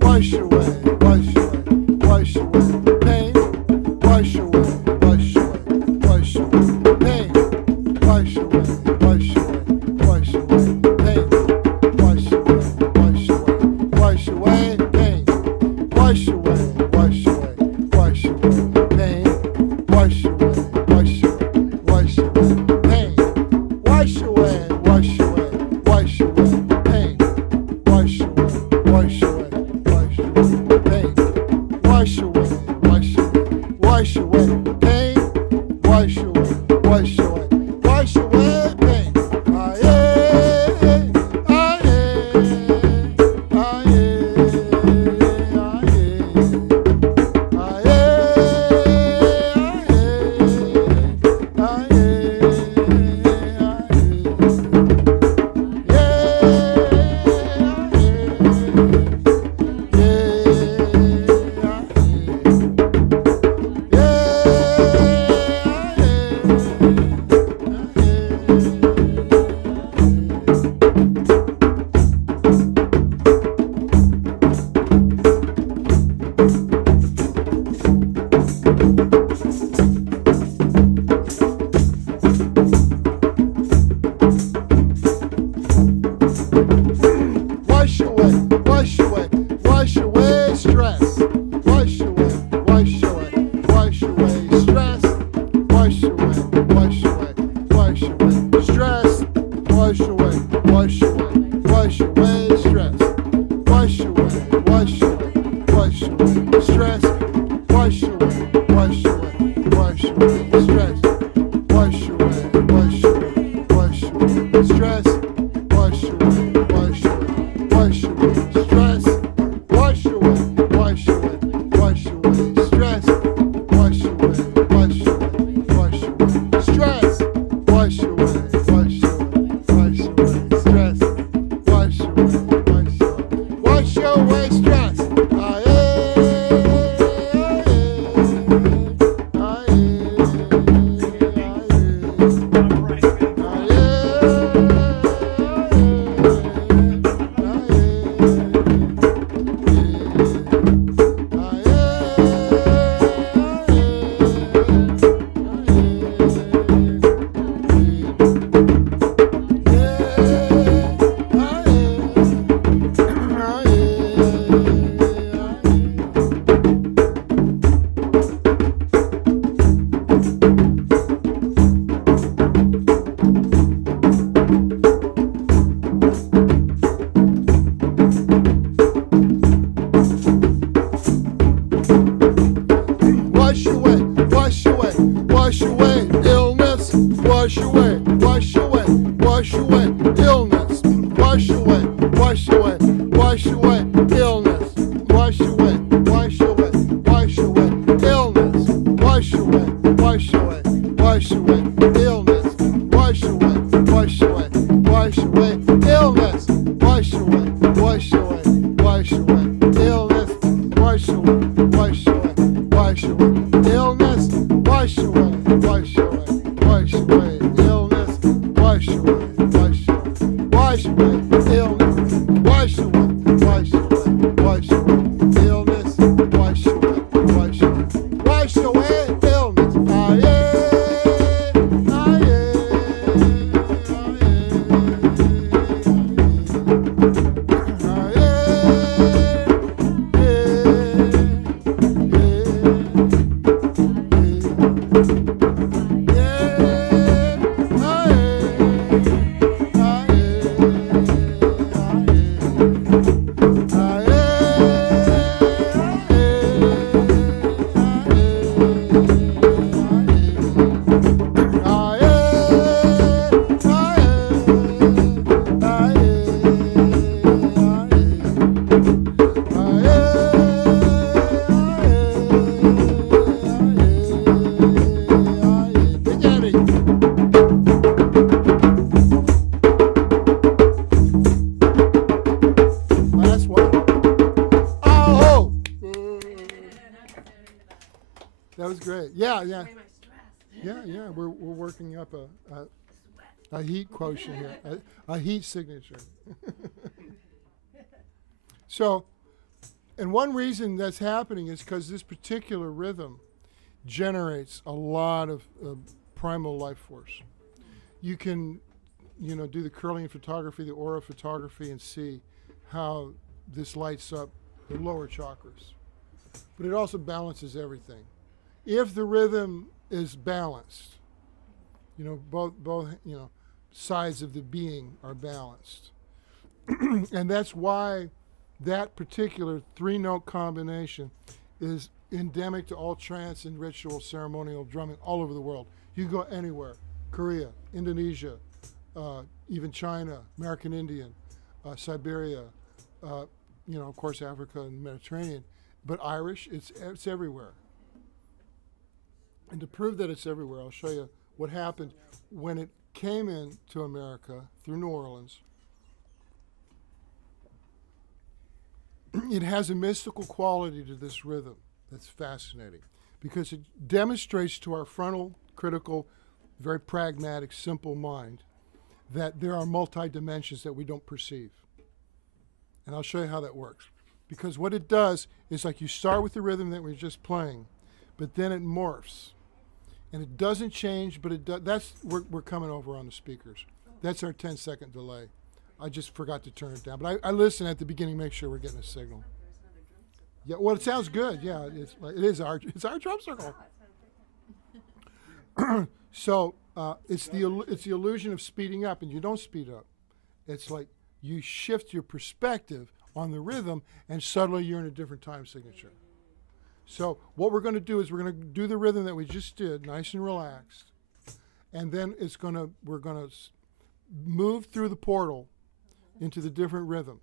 Wash away, wash away, wash away pain. Wash away, wash away, wash away pain. Wash away, wash away, wash away pain. Wash away, wash away, wash away pain. Wash away, wash away, wash away pain. Wash away, wash away, wash away pain. Wash away, wash away, wash away pain. Wash away, wash away, wash away pain. Wash away, wash away, wash away pain. Wash away, wash away, wash away pain. Ah, yeah, ah, yeah, ah, yeah, ah, yeah. Ah, yeah, ah, Wash away, wash away, wash away stress. Wash away, wash away, wash away stress. Wash away, wash away, wash away stress. Wash away, wash away, wash away stress. Wash away, wash away, wash away stress. Wash away, wash away, wash away stress. Wash away, wash away, wash away stress. Wash away, wash away, wash away stress. Wash away, wash away, wash away stress. Wash away, wash away, wash away stress. Wash away. wash away, wash away, wash away illness, wash away, wash away, wash away illness, wash away, wash away, wash away illness, wash away, wash away, wash away illness, wash away, wash away, wash away illness, wash away, wash away, wash away illness, wash away, wash away, wash away illness, wash away, wash away, wash away illness, wash away, wash away, wash away illness, wash away, wash away, wash away illness, wash away, wash away, wash away illness. Ah yeah, ah yeah, ah last one. Oh! That was great. Yeah, yeah. Away my stress. Yeah. We're working up a heat quotient here, a heat signature. So, and one reason that's happening is because this particular rhythm generates a lot of primal life force. You can, do the Kirlian photography, the aura photography, and see how this lights up the lower chakras. But it also balances everything. If the rhythm is balanced, both sides of the being are balanced. And that's why that particular 3-note combination is endemic to all trance and ritual ceremonial drumming all over the world. You go anywhere, Korea, Indonesia, even China, American Indian, Siberia, of course Africa and Mediterranean, but Irish, it's everywhere. And to prove that it's everywhere, I'll show you what happened when it came into America through New Orleans. It has a mystical quality to this rhythm that's fascinating because it demonstrates to our frontal, critical, very pragmatic, simple mind that there are multi-dimensions that we don't perceive. And I'll show you how that works. Because what it does is like you start with the rhythm that we're just playing, but then it morphs. And it doesn't change, but it does. We're coming over on the speakers. That's our 10-second delay. I just forgot to turn it down. But I listen at the beginning, make sure we're getting a signal. Yeah, well, it sounds good. Yeah, it's our drum circle. So it's the illusion of speeding up, and you don't speed up. It's like you shift your perspective on the rhythm, and suddenly you're in a different time signature. So what we're going to do is we're going to do the rhythm that we just did, nice and relaxed, and then we're going to move through the portal into the different rhythm.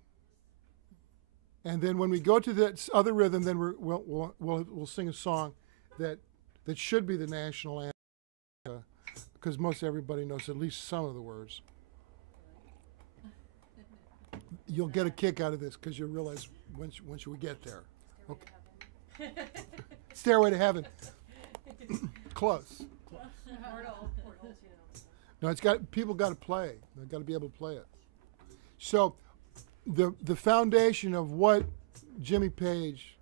And then when we go to that other rhythm, then we'll sing a song that should be the national anthem, because most everybody knows at least some of the words. You'll get a kick out of this because you'll realize once we get there. Okay. Stairway to Heaven. Close. No, people got to play. They've got to be able to play it. So the foundation of what Jimmy Page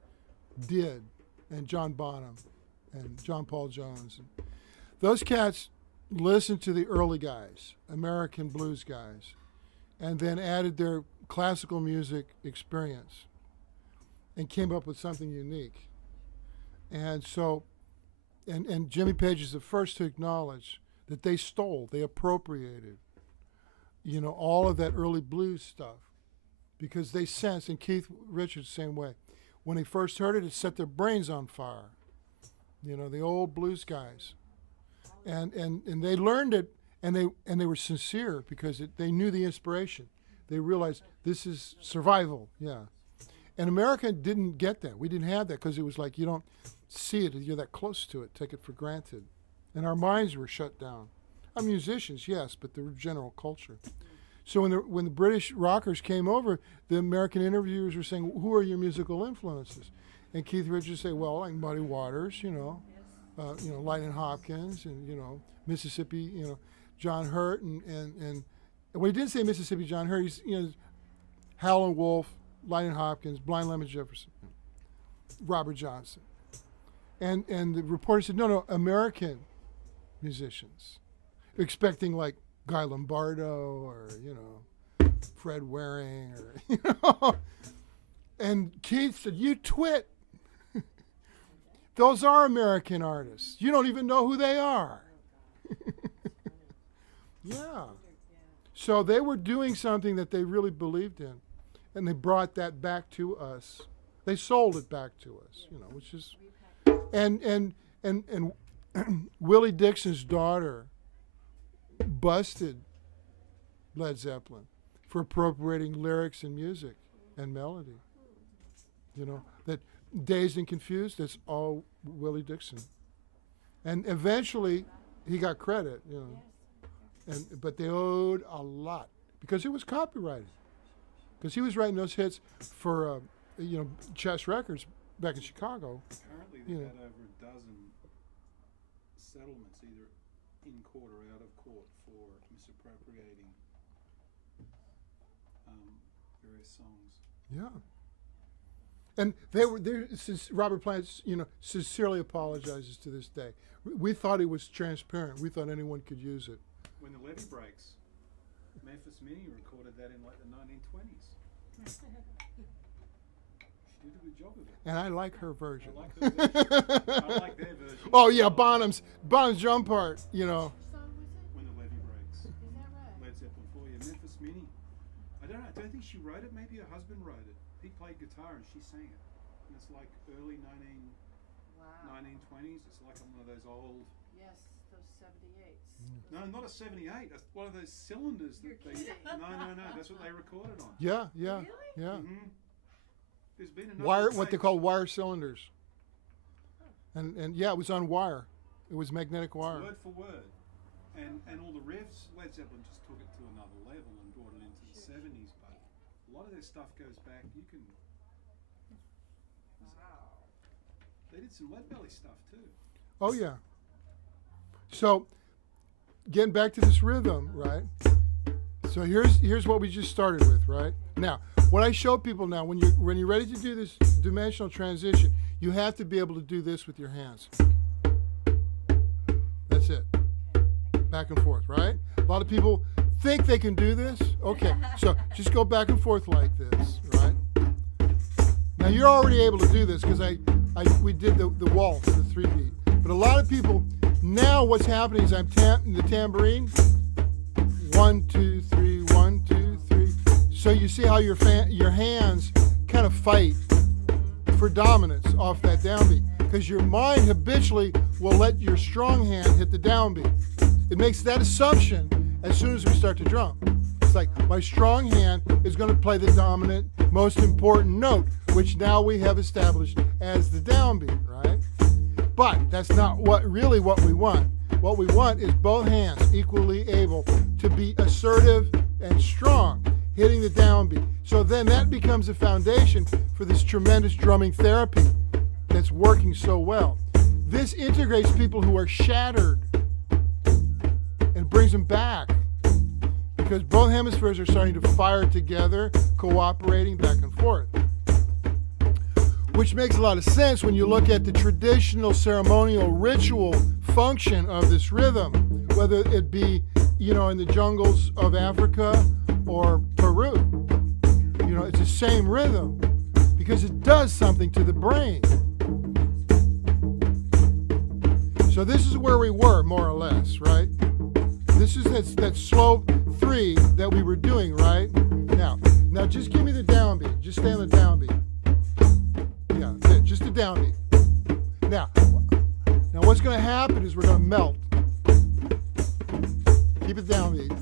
did, and John Bonham, and John Paul Jones, those cats listened to the early guys, American blues guys, and then added their classical music experience and came up with something unique. And so, and Jimmy Page is the first to acknowledge that they appropriated, all of that early blues stuff, because they sensed, and Keith Richards same way, when they first heard it, it set their brains on fire. The old blues guys, and they learned it and they were sincere because they knew the inspiration. They realized this is survival. Yeah. And America didn't get that. We didn't have that because it was like you don't see it. You're that close to it. Take it for granted. And our minds were shut down. Our musicians, yes, but the general culture. So when the British rockers came over, the American interviewers were saying, "Who are your musical influences?" And Keith Richards say, "Well, like Muddy Waters, Lightning Hopkins, and Mississippi, John Hurt, and well, he didn't say Mississippi John Hurt. He's Howlin' Wolf, Lightning Hopkins, Blind Lemon Jefferson, Robert Johnson." And the reporter said, no, American musicians, expecting like Guy Lombardo or, Fred Waring or, And Keith said, "You twit. Those are American artists. You don't even know who they are." Yeah. So they were doing something that they really believed in, and they brought that back to us. They sold it back to us, which is, and Willie Dixon's daughter busted Led Zeppelin for appropriating lyrics and music and melody. That Dazed and Confused, that's all Willie Dixon. And eventually he got credit, but they owed a lot because it was copyrighted. Because he was writing those hits for, Chess Records back in Chicago. Apparently they had over a dozen settlements, either in court or out of court, for misappropriating various songs. Yeah. And Robert Plant, sincerely apologizes to this day. We thought it was transparent. We thought anyone could use it. When the levee breaks, Memphis Minnie recorded that in like the 1920s. She did a good job of it. And I like her version. I like her version. I like their version. Oh yeah, Bonham's drum part, When the levee breaks. Is that right? Led Zeppelin 4, yeah. Memphis Minnie. I don't think she wrote it. Maybe her husband wrote it. He played guitar and she sang it. And it's like early 1920s. It's like on one of those old... Yes, those 78s. No, not a 78. That's one of those cylinders that You're they... kidding. No. That's what they recorded on. Yeah. Really? Yeah. Mm-hmm. There's been another Wire, what they tape. call wire cylinders. And yeah, it was on wire. It was magnetic wire. Word for word. And all the riffs, Led Zeppelin just took it to another level and brought it into the 70s. But a lot of their stuff goes back. You can... Wow. They did some Lead Belly stuff too. Oh yeah. So, getting back to this rhythm, right? So here's what we just started with, right? Now, what I show people now, when you're ready to do this dimensional transition, you have to be able to do this with your hands. That's it. Back and forth, right? A lot of people think they can do this. Okay, so just go back and forth like this, right? Now you're already able to do this because we did the waltz, the 3-beat. But a lot of people, now what's happening is I'm tapping the tambourine. 1, 2, 3, 1, 2, 3. So you see how your hands kind of fight for dominance off that downbeat, because your mind habitually will let your strong hand hit the downbeat. It makes that assumption as soon as we start to drum. It's like my strong hand is going to play the dominant, most important note, which now we have established as the downbeat, right? But that's not what we want. What we want is both hands equally able to be assertive and strong, hitting the downbeat. So then that becomes a foundation for this tremendous drumming therapy that's working so well. This integrates people who are shattered and brings them back, because both hemispheres are starting to fire together, cooperating back and forth. Which makes a lot of sense when you look at the traditional ceremonial ritual function of this rhythm, whether it be, in the jungles of Africa or Peru. It's the same rhythm because it does something to the brain. So this is where we were, more or less, right? This is that slow 3 that we were doing, right? Now just give me the downbeat. Just stay on the downbeat. Yeah, just the downbeat. Now what's going to happen is we're going to melt. Keep it downbeat.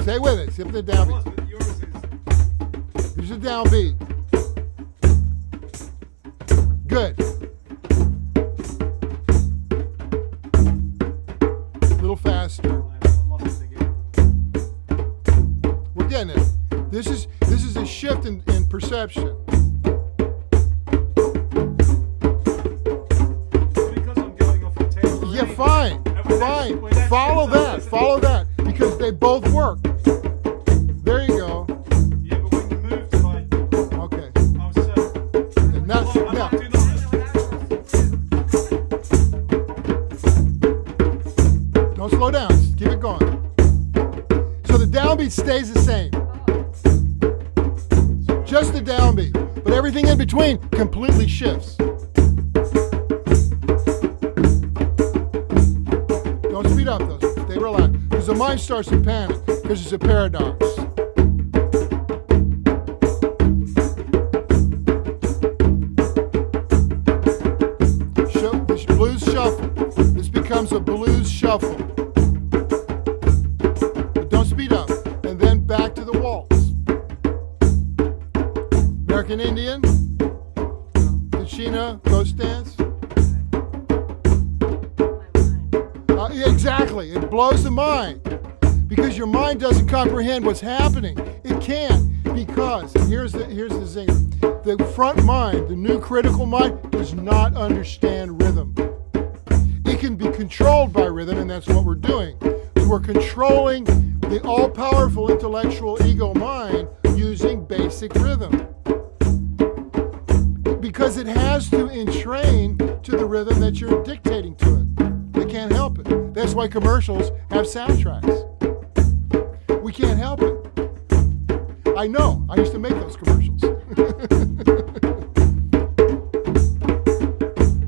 Stay with it. Keep the downbeat. But yours is There's a downbeat. Good. A little faster. I lost it again. We're getting it. This is a shift in perception. Because I'm going off a temporary. Yeah, fine. Fine. Follow that. Follow that. Because they both work. There you go. Yeah, but when you move to like, Okay. I was so. Now, I'm now, not doing that. don't slow down. Just keep it going. So the downbeat stays the same. Just the downbeat. But everything in between completely shifts. Don't speed up though. Stay relaxed. Because the mind starts to panic. Because it's a paradox. This blues shuffle. This becomes a blues shuffle. But don't speed up. And then back to the waltz. American Indian, Kachina, Ghost Dance. Yeah, exactly. It blows the mind because your mind doesn't comprehend what's happening. It can't because, and here's the zinger. The front mind, the new critical mind, does not understand rhythm. It can be controlled by rhythm, and that's what we're doing. We're controlling the all-powerful intellectual ego mind using basic rhythm. Because it has to entrain to the rhythm that you're dictating to it. They can't help it. That's why commercials have soundtracks. We can't help it. I know. I used to make those commercials.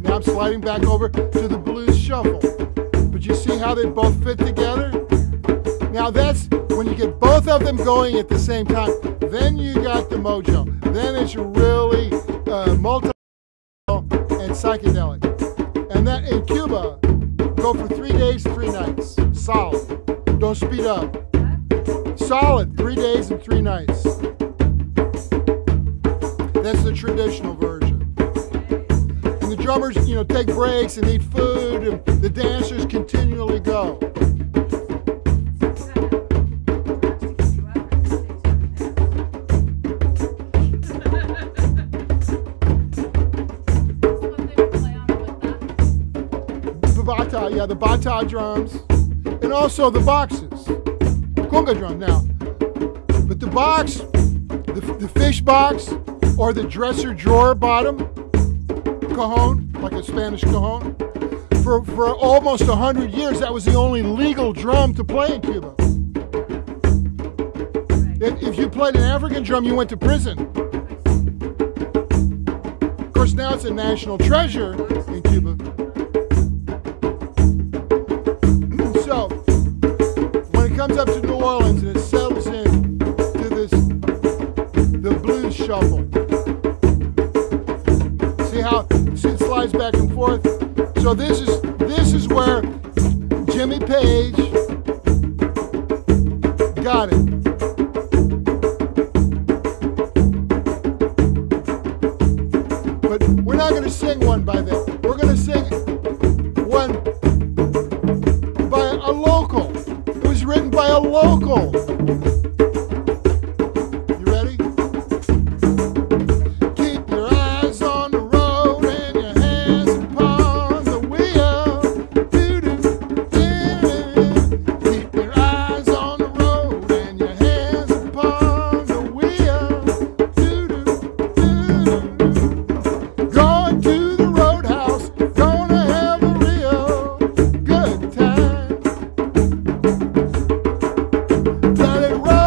Now I'm sliding back over to the blues shuffle. But you see how they both fit together? Now that's when you get both of them going at the same time. Then you got the mojo. Then it's really multi and psychedelic. And that in Cuba, go for 3 days, 3 nights. Solid. Don't speed up. Solid. 3 days and 3 nights. That's the traditional version. And the drummers, take breaks and eat food, and the dancers continually go. Yeah, the bata drums, and also the boxes, conga drum now. But the box, the fish box, or the dresser drawer bottom, cajon, like a Spanish cajon, for almost 100 years, that was the only legal drum to play in Cuba. If you played an African drum, you went to prison. Of course, now it's a national treasure in Cuba. So, when it comes up to New Orleans and it settles in to the blues shuffle, see how it slides back and forth? So this is where Jimmy Page got it. But we're not going to sing one by them. We're going to sing one by a local. It was written by a local. You ready? Keep your eyes on the road and your hands upon the wheel. Keep your eyes on the road and your hands upon the wheel. Going to the roadhouse, gonna have a real good time. Let it roll.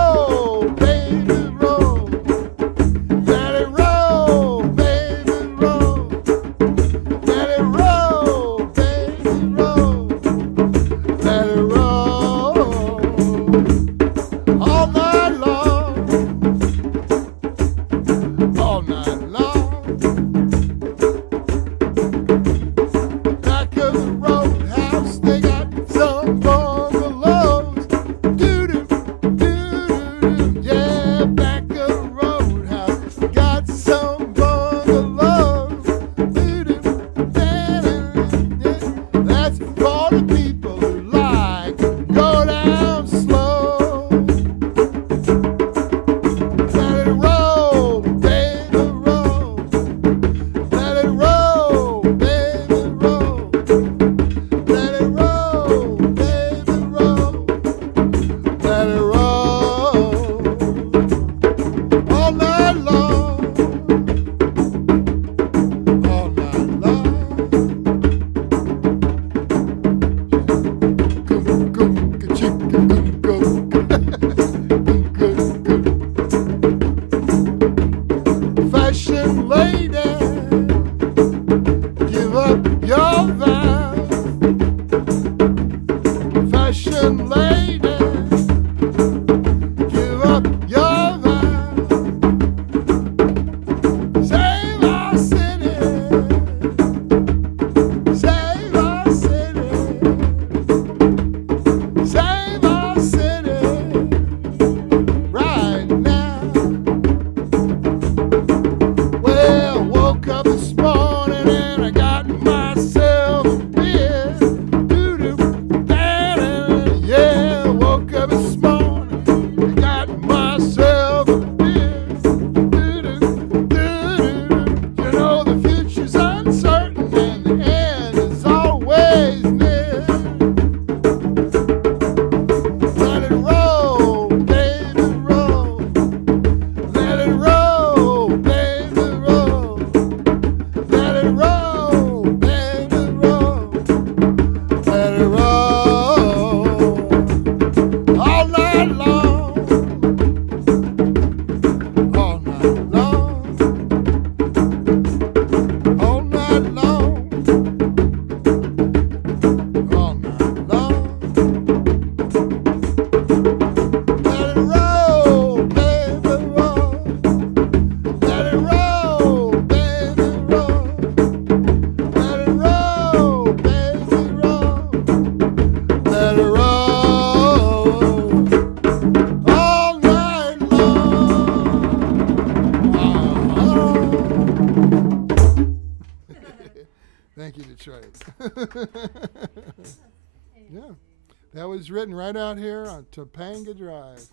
Russian lady, give up your mind. Save our city, save our city, save our city right now. Well, woke up this morning and I got myself a beer. Yeah, woke up this morning and got myself a beer. You know the future's uncertain and the end is always near. Let it roll, baby, roll. Let it roll, baby, roll. Let it roll, baby, roll. Let it roll all night long, all night long, all night long, all night long. Let it roll, baby, roll. Let it roll, baby, roll. Let it roll, baby, roll. Let it roll all night long. Thank you, Detroit. Yeah, that was written right out here on Topanga Drive.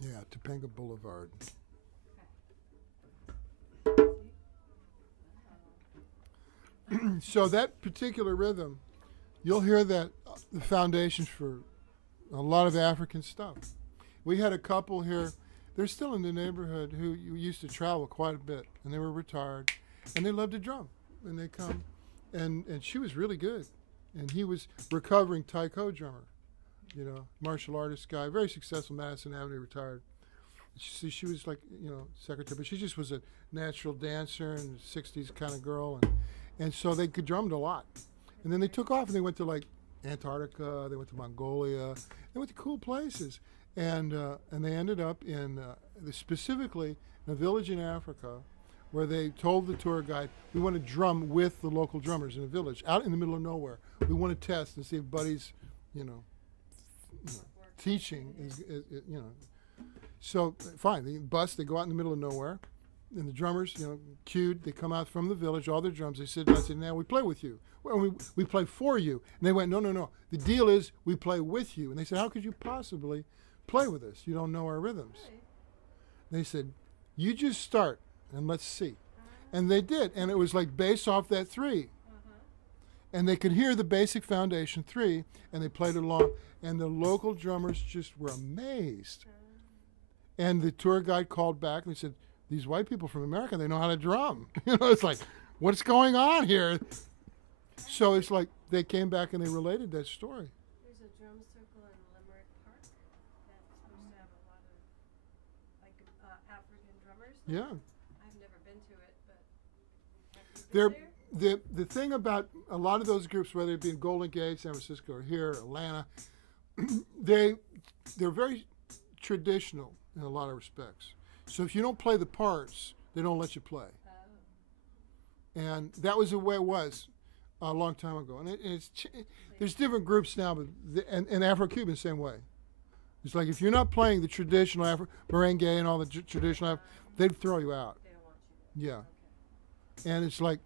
Yeah, Topanga Boulevard. So that particular rhythm, you'll hear that the foundations for a lot of African stuff. We had a couple here, they're still in the neighborhood, who used to travel quite a bit, and they were retired, and they loved to drum. And they come, and she was really good. And he was recovering taiko drummer, you know, martial artist guy, very successful, Madison Avenue, retired. She was like, you know, secretary, but she just was a natural dancer and 60s kind of girl. And so they could drum a lot. And then they took off and they went to like Antarctica, they went to Mongolia, they went to cool places. And they ended up in, specifically, in a village in Africa where they told the tour guide, we want to drum with the local drummers in the village, out in the middle of nowhere. We want to test and see if Buddy's, you know, teaching is, you know. So, fine, they bus, they go out in the middle of nowhere, and the drummers, you know, cued, they come out from the village, all their drums, they sit down and say, now we play with you. Well, we play for you. And they went, no, no, no. The deal is we play with you. And they said, how could you possibly play with us? You don't know our rhythms. They said, you just start and let's see. And they did. And it was like bass off that 3. And they could hear the basic foundation 3, and they played it along. And the local drummers just were amazed. And the tour guide called back and he said, these white people from America, they know how to drum. You know, it's like, what's going on here? So it's like they came back and they related that story. There's a drum circle in Limerick Park that's supposed to have a lot of like African drummers. Yeah. I've never been to it, but have you been there? The thing about a lot of those groups, whether it be in Golden Gate, San Francisco, or here, Atlanta, they're very traditional in a lot of respects. So if you don't play the parts, they don't let you play. Oh. And that was the way it was a long time ago. And there's different groups now, but and Afro-Cuban, same way. It's like if you're not playing the traditional merengue and all the traditional, they'd throw you out. They don't want you. Yeah. And it's like,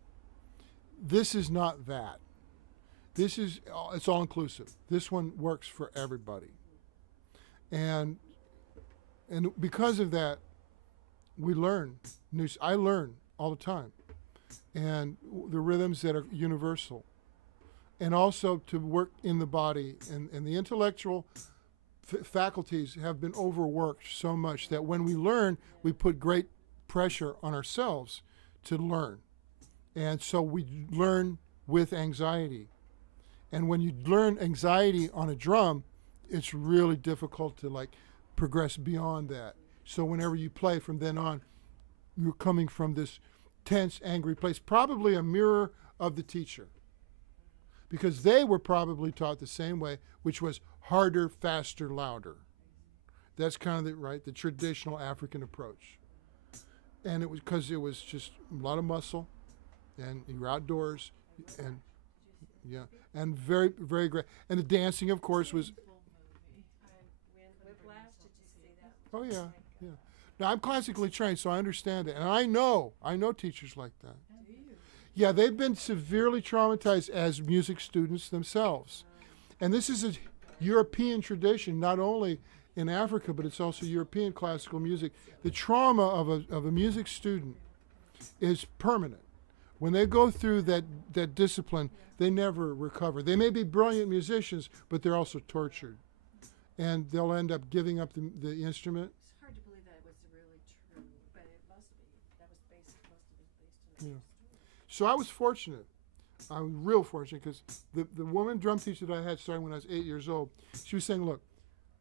this is not that. This is, it's all inclusive. This one works for everybody. And because of that, we learn I learn all the time. And the rhythms that are universal. And also to work in the body. And the intellectual faculties have been overworked so much that when we learn, we put great pressure on ourselves to learn. And so we learn with anxiety. And when you learn anxiety on a drum, it's really difficult to like progress beyond that. So whenever you play from then on, you're coming from this tense, angry place, probably a mirror of the teacher. because they were probably taught the same way, which was harder, faster, louder. That's kind of the traditional African approach. And it was because it was just a lot of muscle, and you were outdoors, and yeah, and very, very great. And the dancing, of course, was. Whiplash, did you see that? Oh yeah, yeah. Now I'm classically trained, so I understand it, and I know teachers like that. Yeah, they've been severely traumatized as music students themselves, and this is a European tradition, not only in Africa, but it's also European classical music. The trauma of a music student is permanent. When they go through that discipline, they never recover. They may be brilliant musicians, but they're also tortured. And they'll end up giving up the instrument. It's hard to believe that was really true, but it must be. That was must have been based on Yeah. So I was fortunate. I was real fortunate because the woman drum teacher that I had starting when I was 8 years old, she was saying, look,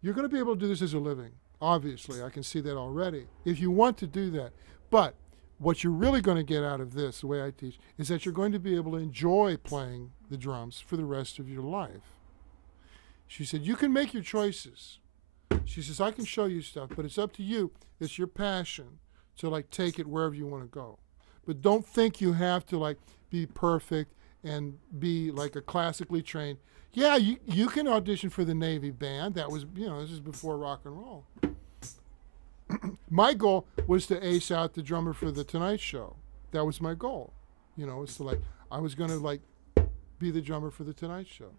you're going to be able to do this as a living. Obviously, I can see that already. If you want to do that. But what you're really going to get out of this, the way I teach, is that you're going to be able to enjoy playing the drums for the rest of your life. She said, you can make your choices. She says, I can show you stuff, but it's up to you. It's your passion to take it wherever you want to go. But don't think you have to be perfect and be like a classically trained. Yeah, you can audition for the Navy band. That was, this is before rock and roll. My goal was to ace out the drummer for the Tonight Show. That was my goal. Was to I was going to be the drummer for the Tonight Show.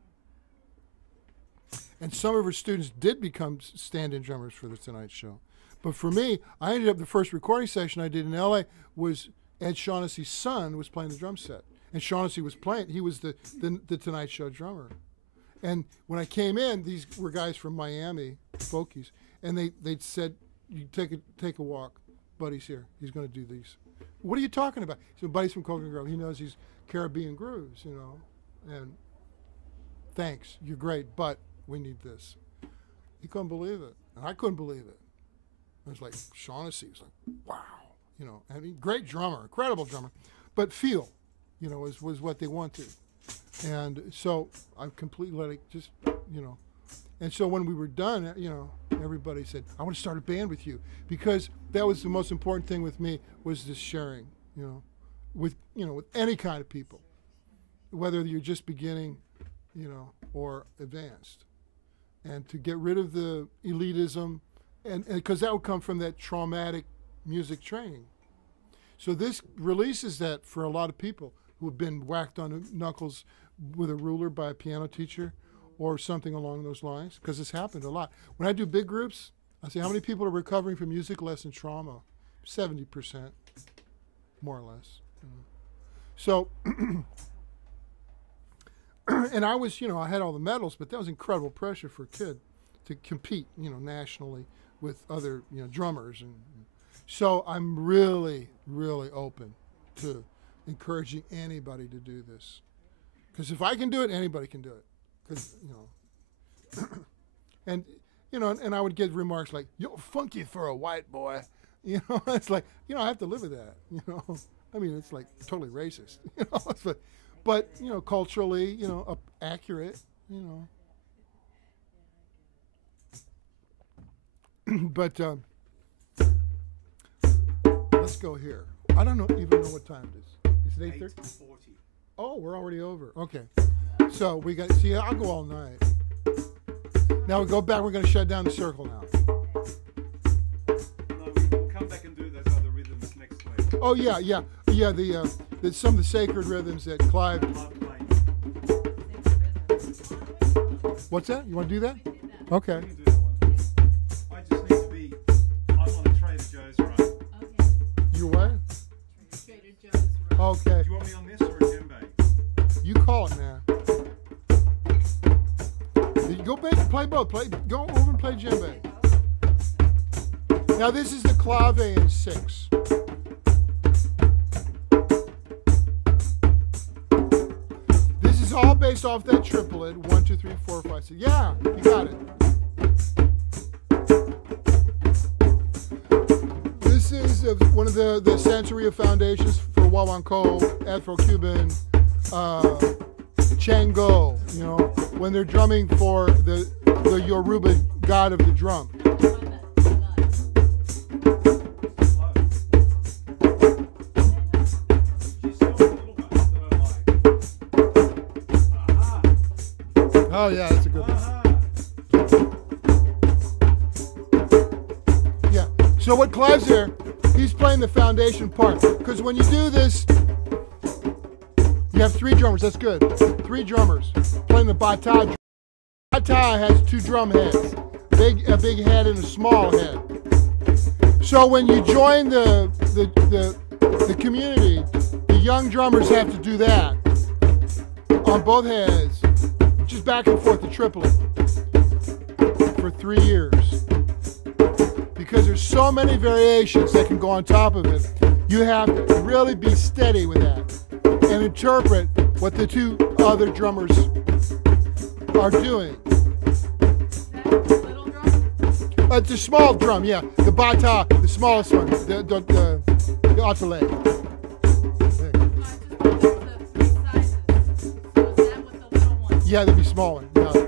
And some of her students did become stand-in drummers for the Tonight Show. But for me, I ended up, the first recording session I did in LA was Ed Shaughnessy's son was playing the drum set. And Shaughnessy was playing, he was the Tonight Show drummer. And when I came in, these were guys from Miami, folkies, and they said, you take a walk. Buddy's here. He's going to do these. What are you talking about? So Buddy's from Coconut Grove. He knows these Caribbean grooves, And thanks, you're great, but we need this. He couldn't believe it, and I couldn't believe it. It was like Shaughnessy was like, wow, I mean, great drummer, incredible drummer, but feel, was what they wanted. And so I completely let it just, And so when we were done, everybody said, I want to start a band with you. Because that was the most important thing with me, was this sharing, with any kind of people. Whether you're just beginning, or advanced. And to get rid of the elitism, and because that would come from that traumatic music training. So this releases that for a lot of people who have been whacked on the knuckles with a ruler by a piano teacher or something along those lines, because it's happened a lot. When I do big groups, I say, how many people are recovering from music lesson trauma? 70%, more or less. So, and I was, I had all the medals, but that was incredible pressure for a kid to compete, nationally with other, drummers. And so I'm really, really open to encouraging anybody to do this. Because if I can do it, anybody can do it. Because, and, and I would get remarks like, you're funky for a white boy. It's like, I have to live with that, I mean, it's like totally racist, but culturally, accurate, But let's go here. I don't even know what time it is. Is it 8:30? 8:40. Oh, we're already over. Okay. So we got, I'll go all night. Now we go back, we're going to shut down the circle now. No, we'll come back and do those other rhythms next week. Oh, yeah, some of the sacred rhythms that Clive. What's that? You want to do that? Okay. We can do that one. I just need to be, I'm on a Trader Joe's run. Okay. You what? Trader Joe's. Right. Okay. Do you want me on this or a djembe? You call it, man. Go play both. Go over and play djembe. Now this is the clave in 6. This is all based off that triplet. 1, 2, 3, 4, 5, 6. Yeah, you got it. This is one of the Santeria foundations for Wawanko, Afro-Cuban Chango, you know, when they're drumming for the Yoruba god of the drum. Oh yeah, that's a good one. Yeah. So what Clive's there, he's playing the foundation part. Because when you do this, you have 3 drummers. That's good. 3 drummers playing the bata. Bata has 2 drum heads, a big head and a small head. So when you join the community, the young drummers have to do that on both heads, just back and forth, the triplet for 3 years. Because there's so many variations that can go on top of it, you have to really be steady with that and interpret what the 2 other drummers are doing. Little drum? The small drum, yeah, the bata, the smallest one, the atale. Yeah, that'd be small one. Yeah.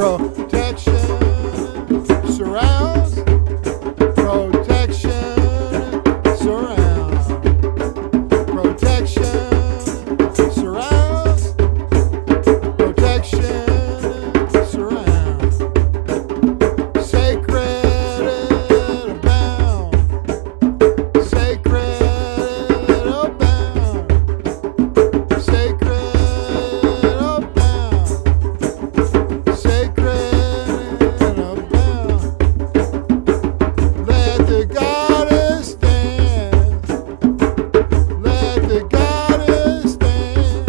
Protection surrounds. Protection surrounds. Protection surrounds. Protection surrounds. Sacred abound. Sacred abound. Sacred abound. Sacred abound. Let the goddess stand. Let the goddess stand.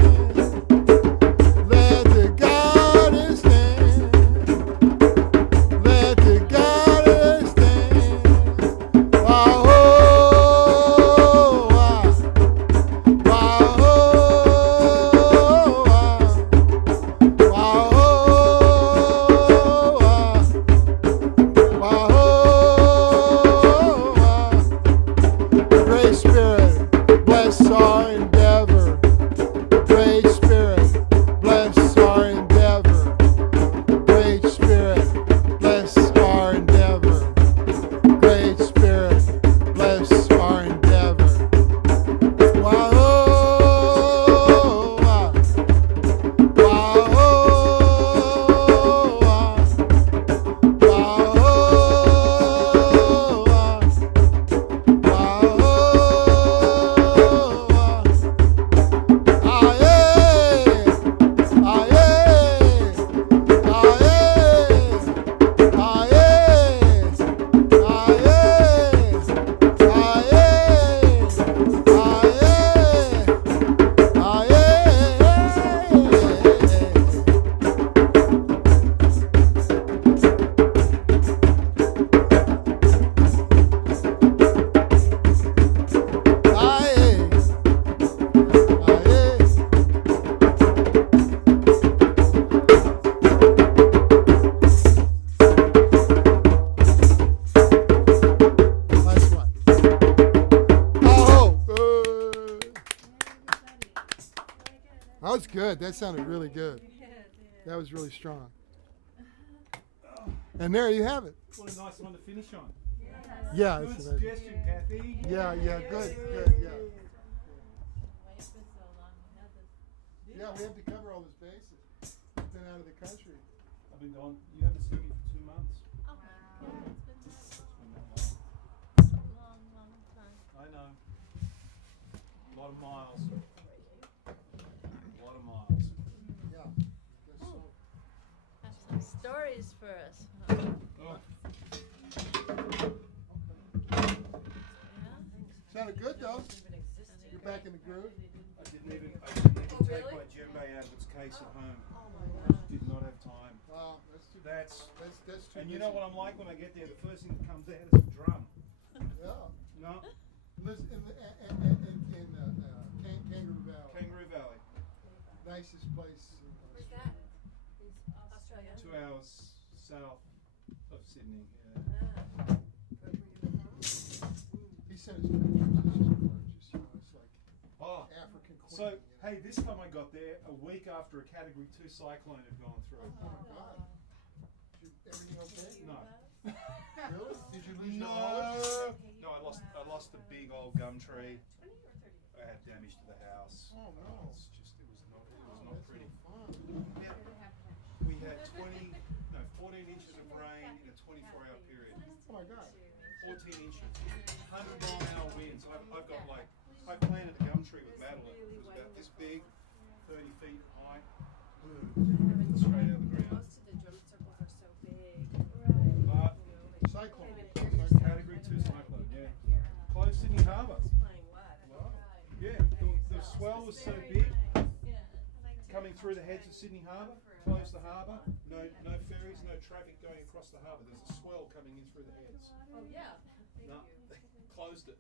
Let the goddess stand. Let the goddess stand. Wow, oh, wow. Wow, oh, wow. Wow, oh, wow. Wow, Great Spirit, bless our endeavor. Great Spirit, bless our endeavor. Great Spirit, bless our endeavor. Great Spirit, bless our endeavor. Wow, wow. Wow, wow. Last one. Oh, that was good. That sounded really good. That was really strong. And there you have it. What a nice one to finish on. Yeah, Good it's suggestion, Kathy. yeah, good, yeah. Yeah, we have to cover all those bases. We've been out of the country. I've been gone. You haven't seen me for 2 months. It's been that long. I know. A lot of miles. A lot of miles. Yeah. Guess so. Have some stories for us. Oh, Sounded good though. You're back in the groove. I didn't even take my djembe out of its case at home. Did not have time. Wow, that's too. That's That's too. and busy. you know what I'm like when I get there. The first thing that comes out is a drum. Yeah. No, Lives in Kangaroo Valley. Kangaroo Valley, Nicest place. Where's that? Australia. 2 hours south of Sydney. Yeah. He sent his pictures. It's just gorgeous. You know, it's like Oh, African queen. so you know? hey, this time I got there a week after a Category 2 cyclone had gone through. Oh my God. Everything okay? No. Really? Did you lose your No, olive? no, I lost a big old gum tree. I had damage to the house. Oh no. It's just it was not That's pretty. no fun. Yeah. We had 14 inches of rain in a 24-hour period. Oh my God. 14 inches, 100-mile-an-hour winds. I've got like I planted a gum tree with Madeline. It was about this big, 30 feet high. Straight out of the ground. Most of the drum circles are so big. But Cyclone. Category 2 cyclone, yeah. Close Sydney Harbour. Playing what? Wow. Yeah, the swell was so big coming through the heads of Sydney Harbour, closed the harbour, no ferries, no traffic going across the harbour. There's a swell coming in through the heads. Oh yeah. No, they closed it.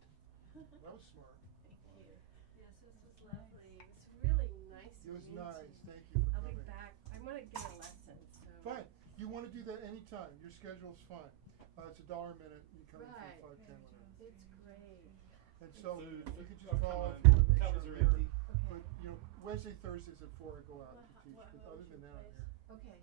That was smart. Yes, this was lovely. It was really nice. It was to meet nice. you. Thank you for I'll be coming. back. I want to get a lesson. So. Fine. You want to do that anytime. Your schedule's fine. It's $1 a minute. You come in Right. for 5, 10 whatever. It's great. And so Food, you can just I'll come call if home. you want to make Cupboards sure are I'm here. empty. But you know, Wednesday, Thursdays at 4 I go out to teach. But other than that, I'm here. Okay.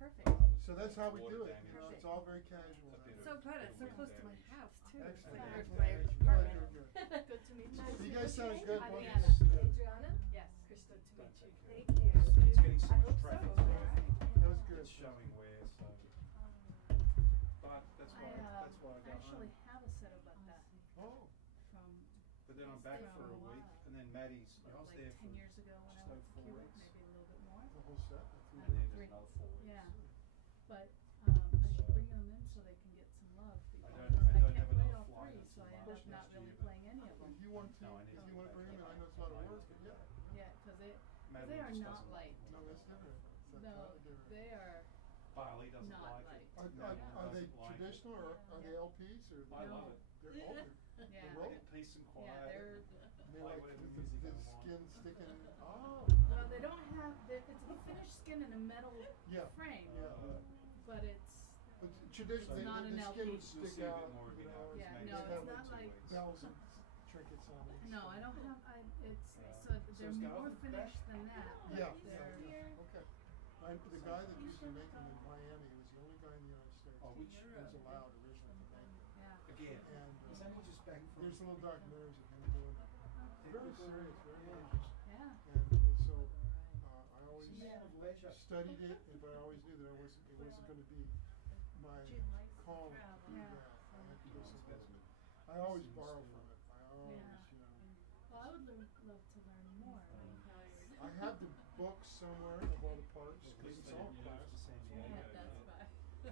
Perfect. So So that's how we water do it, damage. you know, it's all very casual. A bit So good, it's so wind close to my damage. house too. It's Excellent. like Excellent. right Good, apartment. good. Good to meet you. So you guys sound good. I'm Well, Anna. yes, Adriana? Yes, Krista, to Don't meet you. take care. Thank you. It's getting so I much hope so. traffic. that was good. It's showing where, so. But that's why I go Actually home. have a set about that Oh, from But then I'm back for a week, and then Maddie's. I was like there 10 for years ago when just I went over to 4 Cuba, weeks. maybe a little bit more. the whole set. And then there's another 4 weeks. Yeah. But I should bring them in so they can get some love. Because I don't I have can't play another all flight three, so I until end up March not next really year. playing any of them. If you want to, No, I need if to you want to go bring back. them in, I know it's a lot of work, but yeah. Yeah, because they Madeline are just not doesn't light. No, that's different. That's No, totally different. they are. Barley doesn't Not like light. it. Are Madeline they doesn't like it. traditional or are they LPs or? I love it. They're older. Yeah. roll? They get peace and quiet. Yeah, they're. And they're Play like whatever with music the I want. skin sticking. Oh, Well, they don't have. It's a finished skin in a metal yeah, frame, yeah. but it's. But traditionally, It's not the an skin LP. would You'll stick see a out. bit more of You it know, now. Yeah, Maybe no, it's it's about not 2 like- weeks. bells and trinkets on it. No, I don't have. It's So so they're it's got more off the back? finished than that. but Yeah, They're, yeah, okay. The guy that used to make them in Miami was the only guy in the United States Oh, which who was allowed originally to make them. Yeah. again? And Is that what just back from? there's little documentaries of him doing it. Very serious, very Yeah. religious. Yeah. And so I always Man of leisure. studied it, but I always knew that it wasn't going to be my calling to do Yeah. that. I had to do something else. I always borrow from it. I always, Yeah. you know. Well, I would love to learn more. I have the books somewhere of all the parts Because because it's they all didn't move class. to San Diego.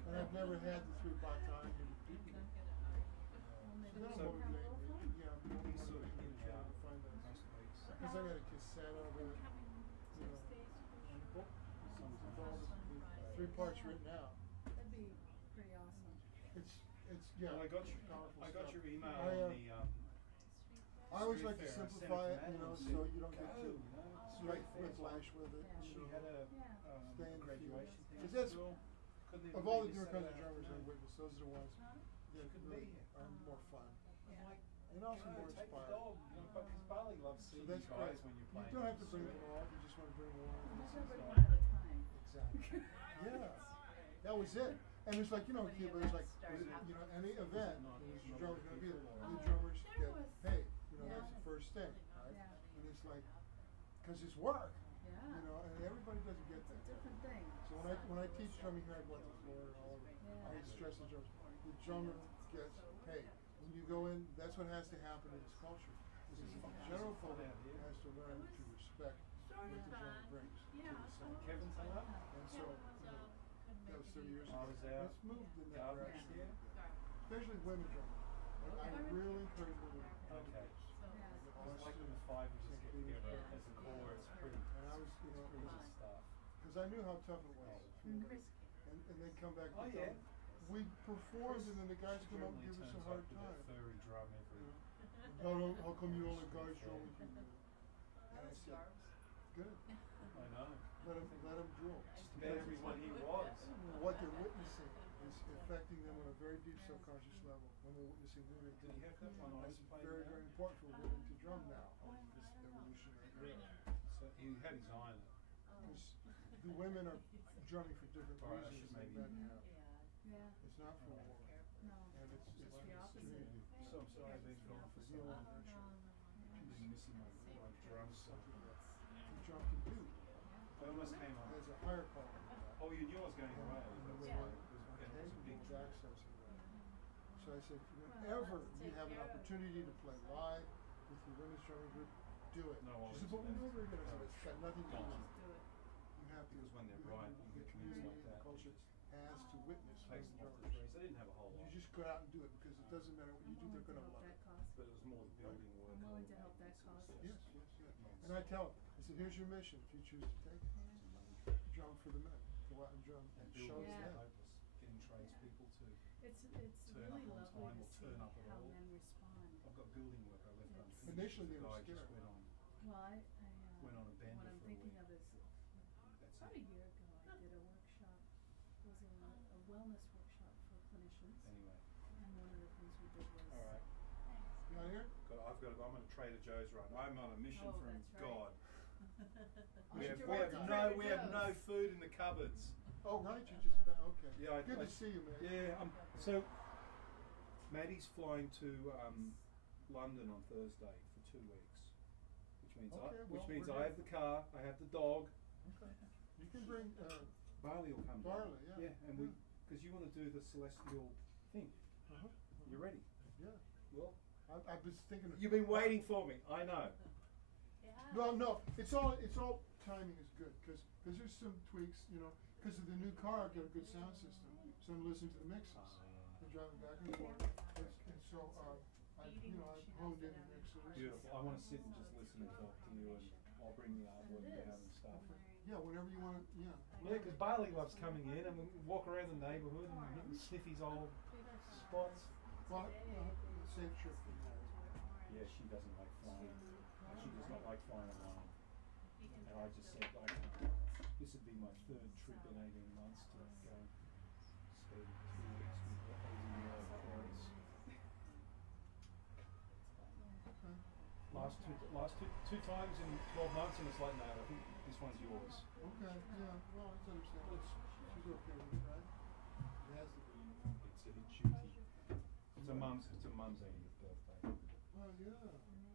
And I've never had the 3-part time. Well, maybe So we I'm can have a little motivated. fun. Yeah, I'm He's sort of motivated in to and try out to find that. most weeks. Because I got a cassette of it, you know, and a book. With all the 3 parts written out. That'd be pretty awesome. It's yeah. Well, I got powerful your stuff. email I, on the. I always like to Street Fair. I sent it simplify to it, you Madeline know, and so said, you don't get "Go, too you know, it's like Street Fair's whiplash with it. Yeah. She You had know. Yeah. Stay in the graduation field. thing. 'Cause that's- Well, couldn't even Of all the be different kinds of Saturday drummers I afternoon. witnessed, those are the ones that Couldn't really be here. are more fun. Yeah. Like, And also go, more take the inspired. dog, you know, but because Barley loves So seeing that's you great. guys when you're You playing. don't have to bring them all, you just want to bring them along. Just and everybody stuff. one at a time. Exactly. Yeah. That was it. And it's like, you know, Cuba is like, you know, any event, the drummer's going to be there. The drummers get paid. You know, that's the first thing, right? Yeah. And it's like, because it's work, Yeah. you know, and everybody doesn't get It's a that. different thing. So when I teach drumming here at Black Floor and all over, Yeah. I stress the drummers. The drummer gets paid. When you go in, that's what has to happen in this culture. Is the general public has to learn to respect what the drummer brings to the sound. Kevin say that? And so, you know, that was 30 years I ago. was out It's moved in that gardening direction. here. Especially women drummers. I really encourage women to do Okay. this. Yeah. It's like when the 5 of us get together as a core, it's pretty, And I was, you know, crazy stuff. because I knew how tough it was. And then come back Oh, and yeah. tell we performed and then the guys come up and give us a hard With that time. furry drum every. How come you don't let guys drumming? And I said, good. I know. Let them drill. Just about everyone he was. What they're witnessing is affecting them on a very deep subconscious level when they're witnessing women Did you have that one? I That's was playing very, that. very important for women to drum now, this evolutionary era. So he had his eye on it. Because the women are drumming for different All right, I reasons should than maybe- men have. Yeah. It's not for war. No. And it's Just the opposite. community. So I'm sorry I've been gone for so Healing long. and nurturing. I've been missing my drums. So Something that the drum can do. I almost came on. There's a higher quality than that. Oh, you knew I was going away. And the That's way why. it was It was a big was trip. accessing that. So I said, whenever you have an opportunity to play live with your women's drumming group, do it. No, She said, always but we do. never again. I said, it's got nothing to do with Just it. do it. You have to. Because when they're you- right, the you get community like and the that. culture has to witness Takes women them off the drummers. trees. They didn't have a whole lot. You just go out and do it because it doesn't matter what you do, they're gonna love That it. cost. But it was more the building work. I'm willing to and help that maintenance cause. and Yes, stuff. yes, yes. And I tell them, I said, here's your mission if you choose to take it. Drum for the men. Go out and drum And and buildings show are Yeah. them. hopeless. Getting tradespeople to. It's Turn really up on lovely time to or see turn up at how all. men respond. I've got building work I left It's- unfinished. Initially The they were guy just scared. went on. Well, Went on a bender what I'm for a thinking week. of is That's about it. a year ago I did a workshop. It was a wellness workshop for clinicians, Anyway, and one of the things we did was. all right. You out here? I'm on a Trader Joe's run. I'm on a mission Oh, from that's right. God. I We should have direct to Trader no Joe's. food in the cupboards. Oh, right, you just found, okay. Yeah, Good to see you, man. Yeah, so Maddie's flying to London on Thursday for 2 weeks, which means Okay, well, I we're have the car, I have the dog. Okay. You can bring, Barley will come. Barley, down. yeah. and because you want to do the celestial thing. Uh-huh. You ready? Yeah. Well, I was thinking. you've been waiting for me. I know. Yeah. Well, no, it's all timing is good because there's some tweaks, you know, because of the new car. I've got a good sound system, so I'm listening to the mixes. I'm driving back and forth, and so I've honed in the mixes. Beautiful. I want to sit and just listen and talk to you, and I'll bring the artwork down and stuff. Yeah, whenever you want to. Yeah. Yeah, because Barley loves coming in and we walk around the neighbourhood and he can sniff his old spots. Well, safe trip for you. Yeah, she doesn't like flying. She does not like flying alone. And I just said, like, this would be my 3rd trip in 18 months to go spend 2 weeks with the 80-year-old parents. Okay. Last two times in 12 months, and it's like, no, I think this one's yours. Okay. Yeah. Well, it's understandable. She's okay with it, right? It has to be. It's a duty. It's a mum's 80th birthday. Well, yeah.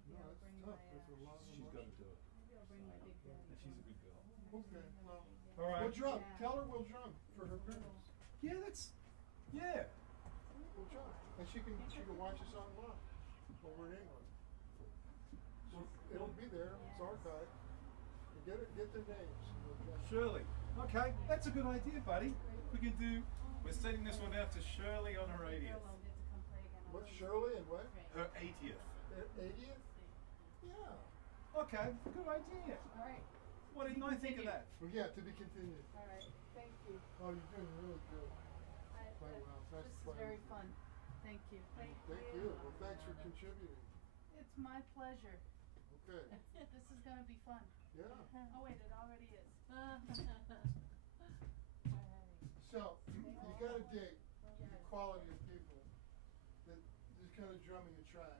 No, that's tough. That's a lot of She's got to emotion. do it. And she's a good girl. Okay. Well, All right. we'll drum. Tell her we'll drum for her parents. Yeah, yeah. We'll drum, and she can watch us online over in England. So it'll be there. It's archived. You get their names. We'll drum. Shirley. Okay, that's a good idea, buddy. We're sending this one out to Shirley on her 80th. What, Shirley and what? Her 80th. Their 80th? Yeah. Okay, good idea. All right. What didn't I think of that? Well, yeah, to be continued. All right. Thank you. Oh, you're doing really good. Quite well. This That's is quite very well. fun. Thank you. Thank you. Well, thanks for contributing. It's my pleasure. Okay. This is going to be fun. Yeah. Oh, wait, it already is. So, you gotta dig the quality of people that just kind of drumming a track.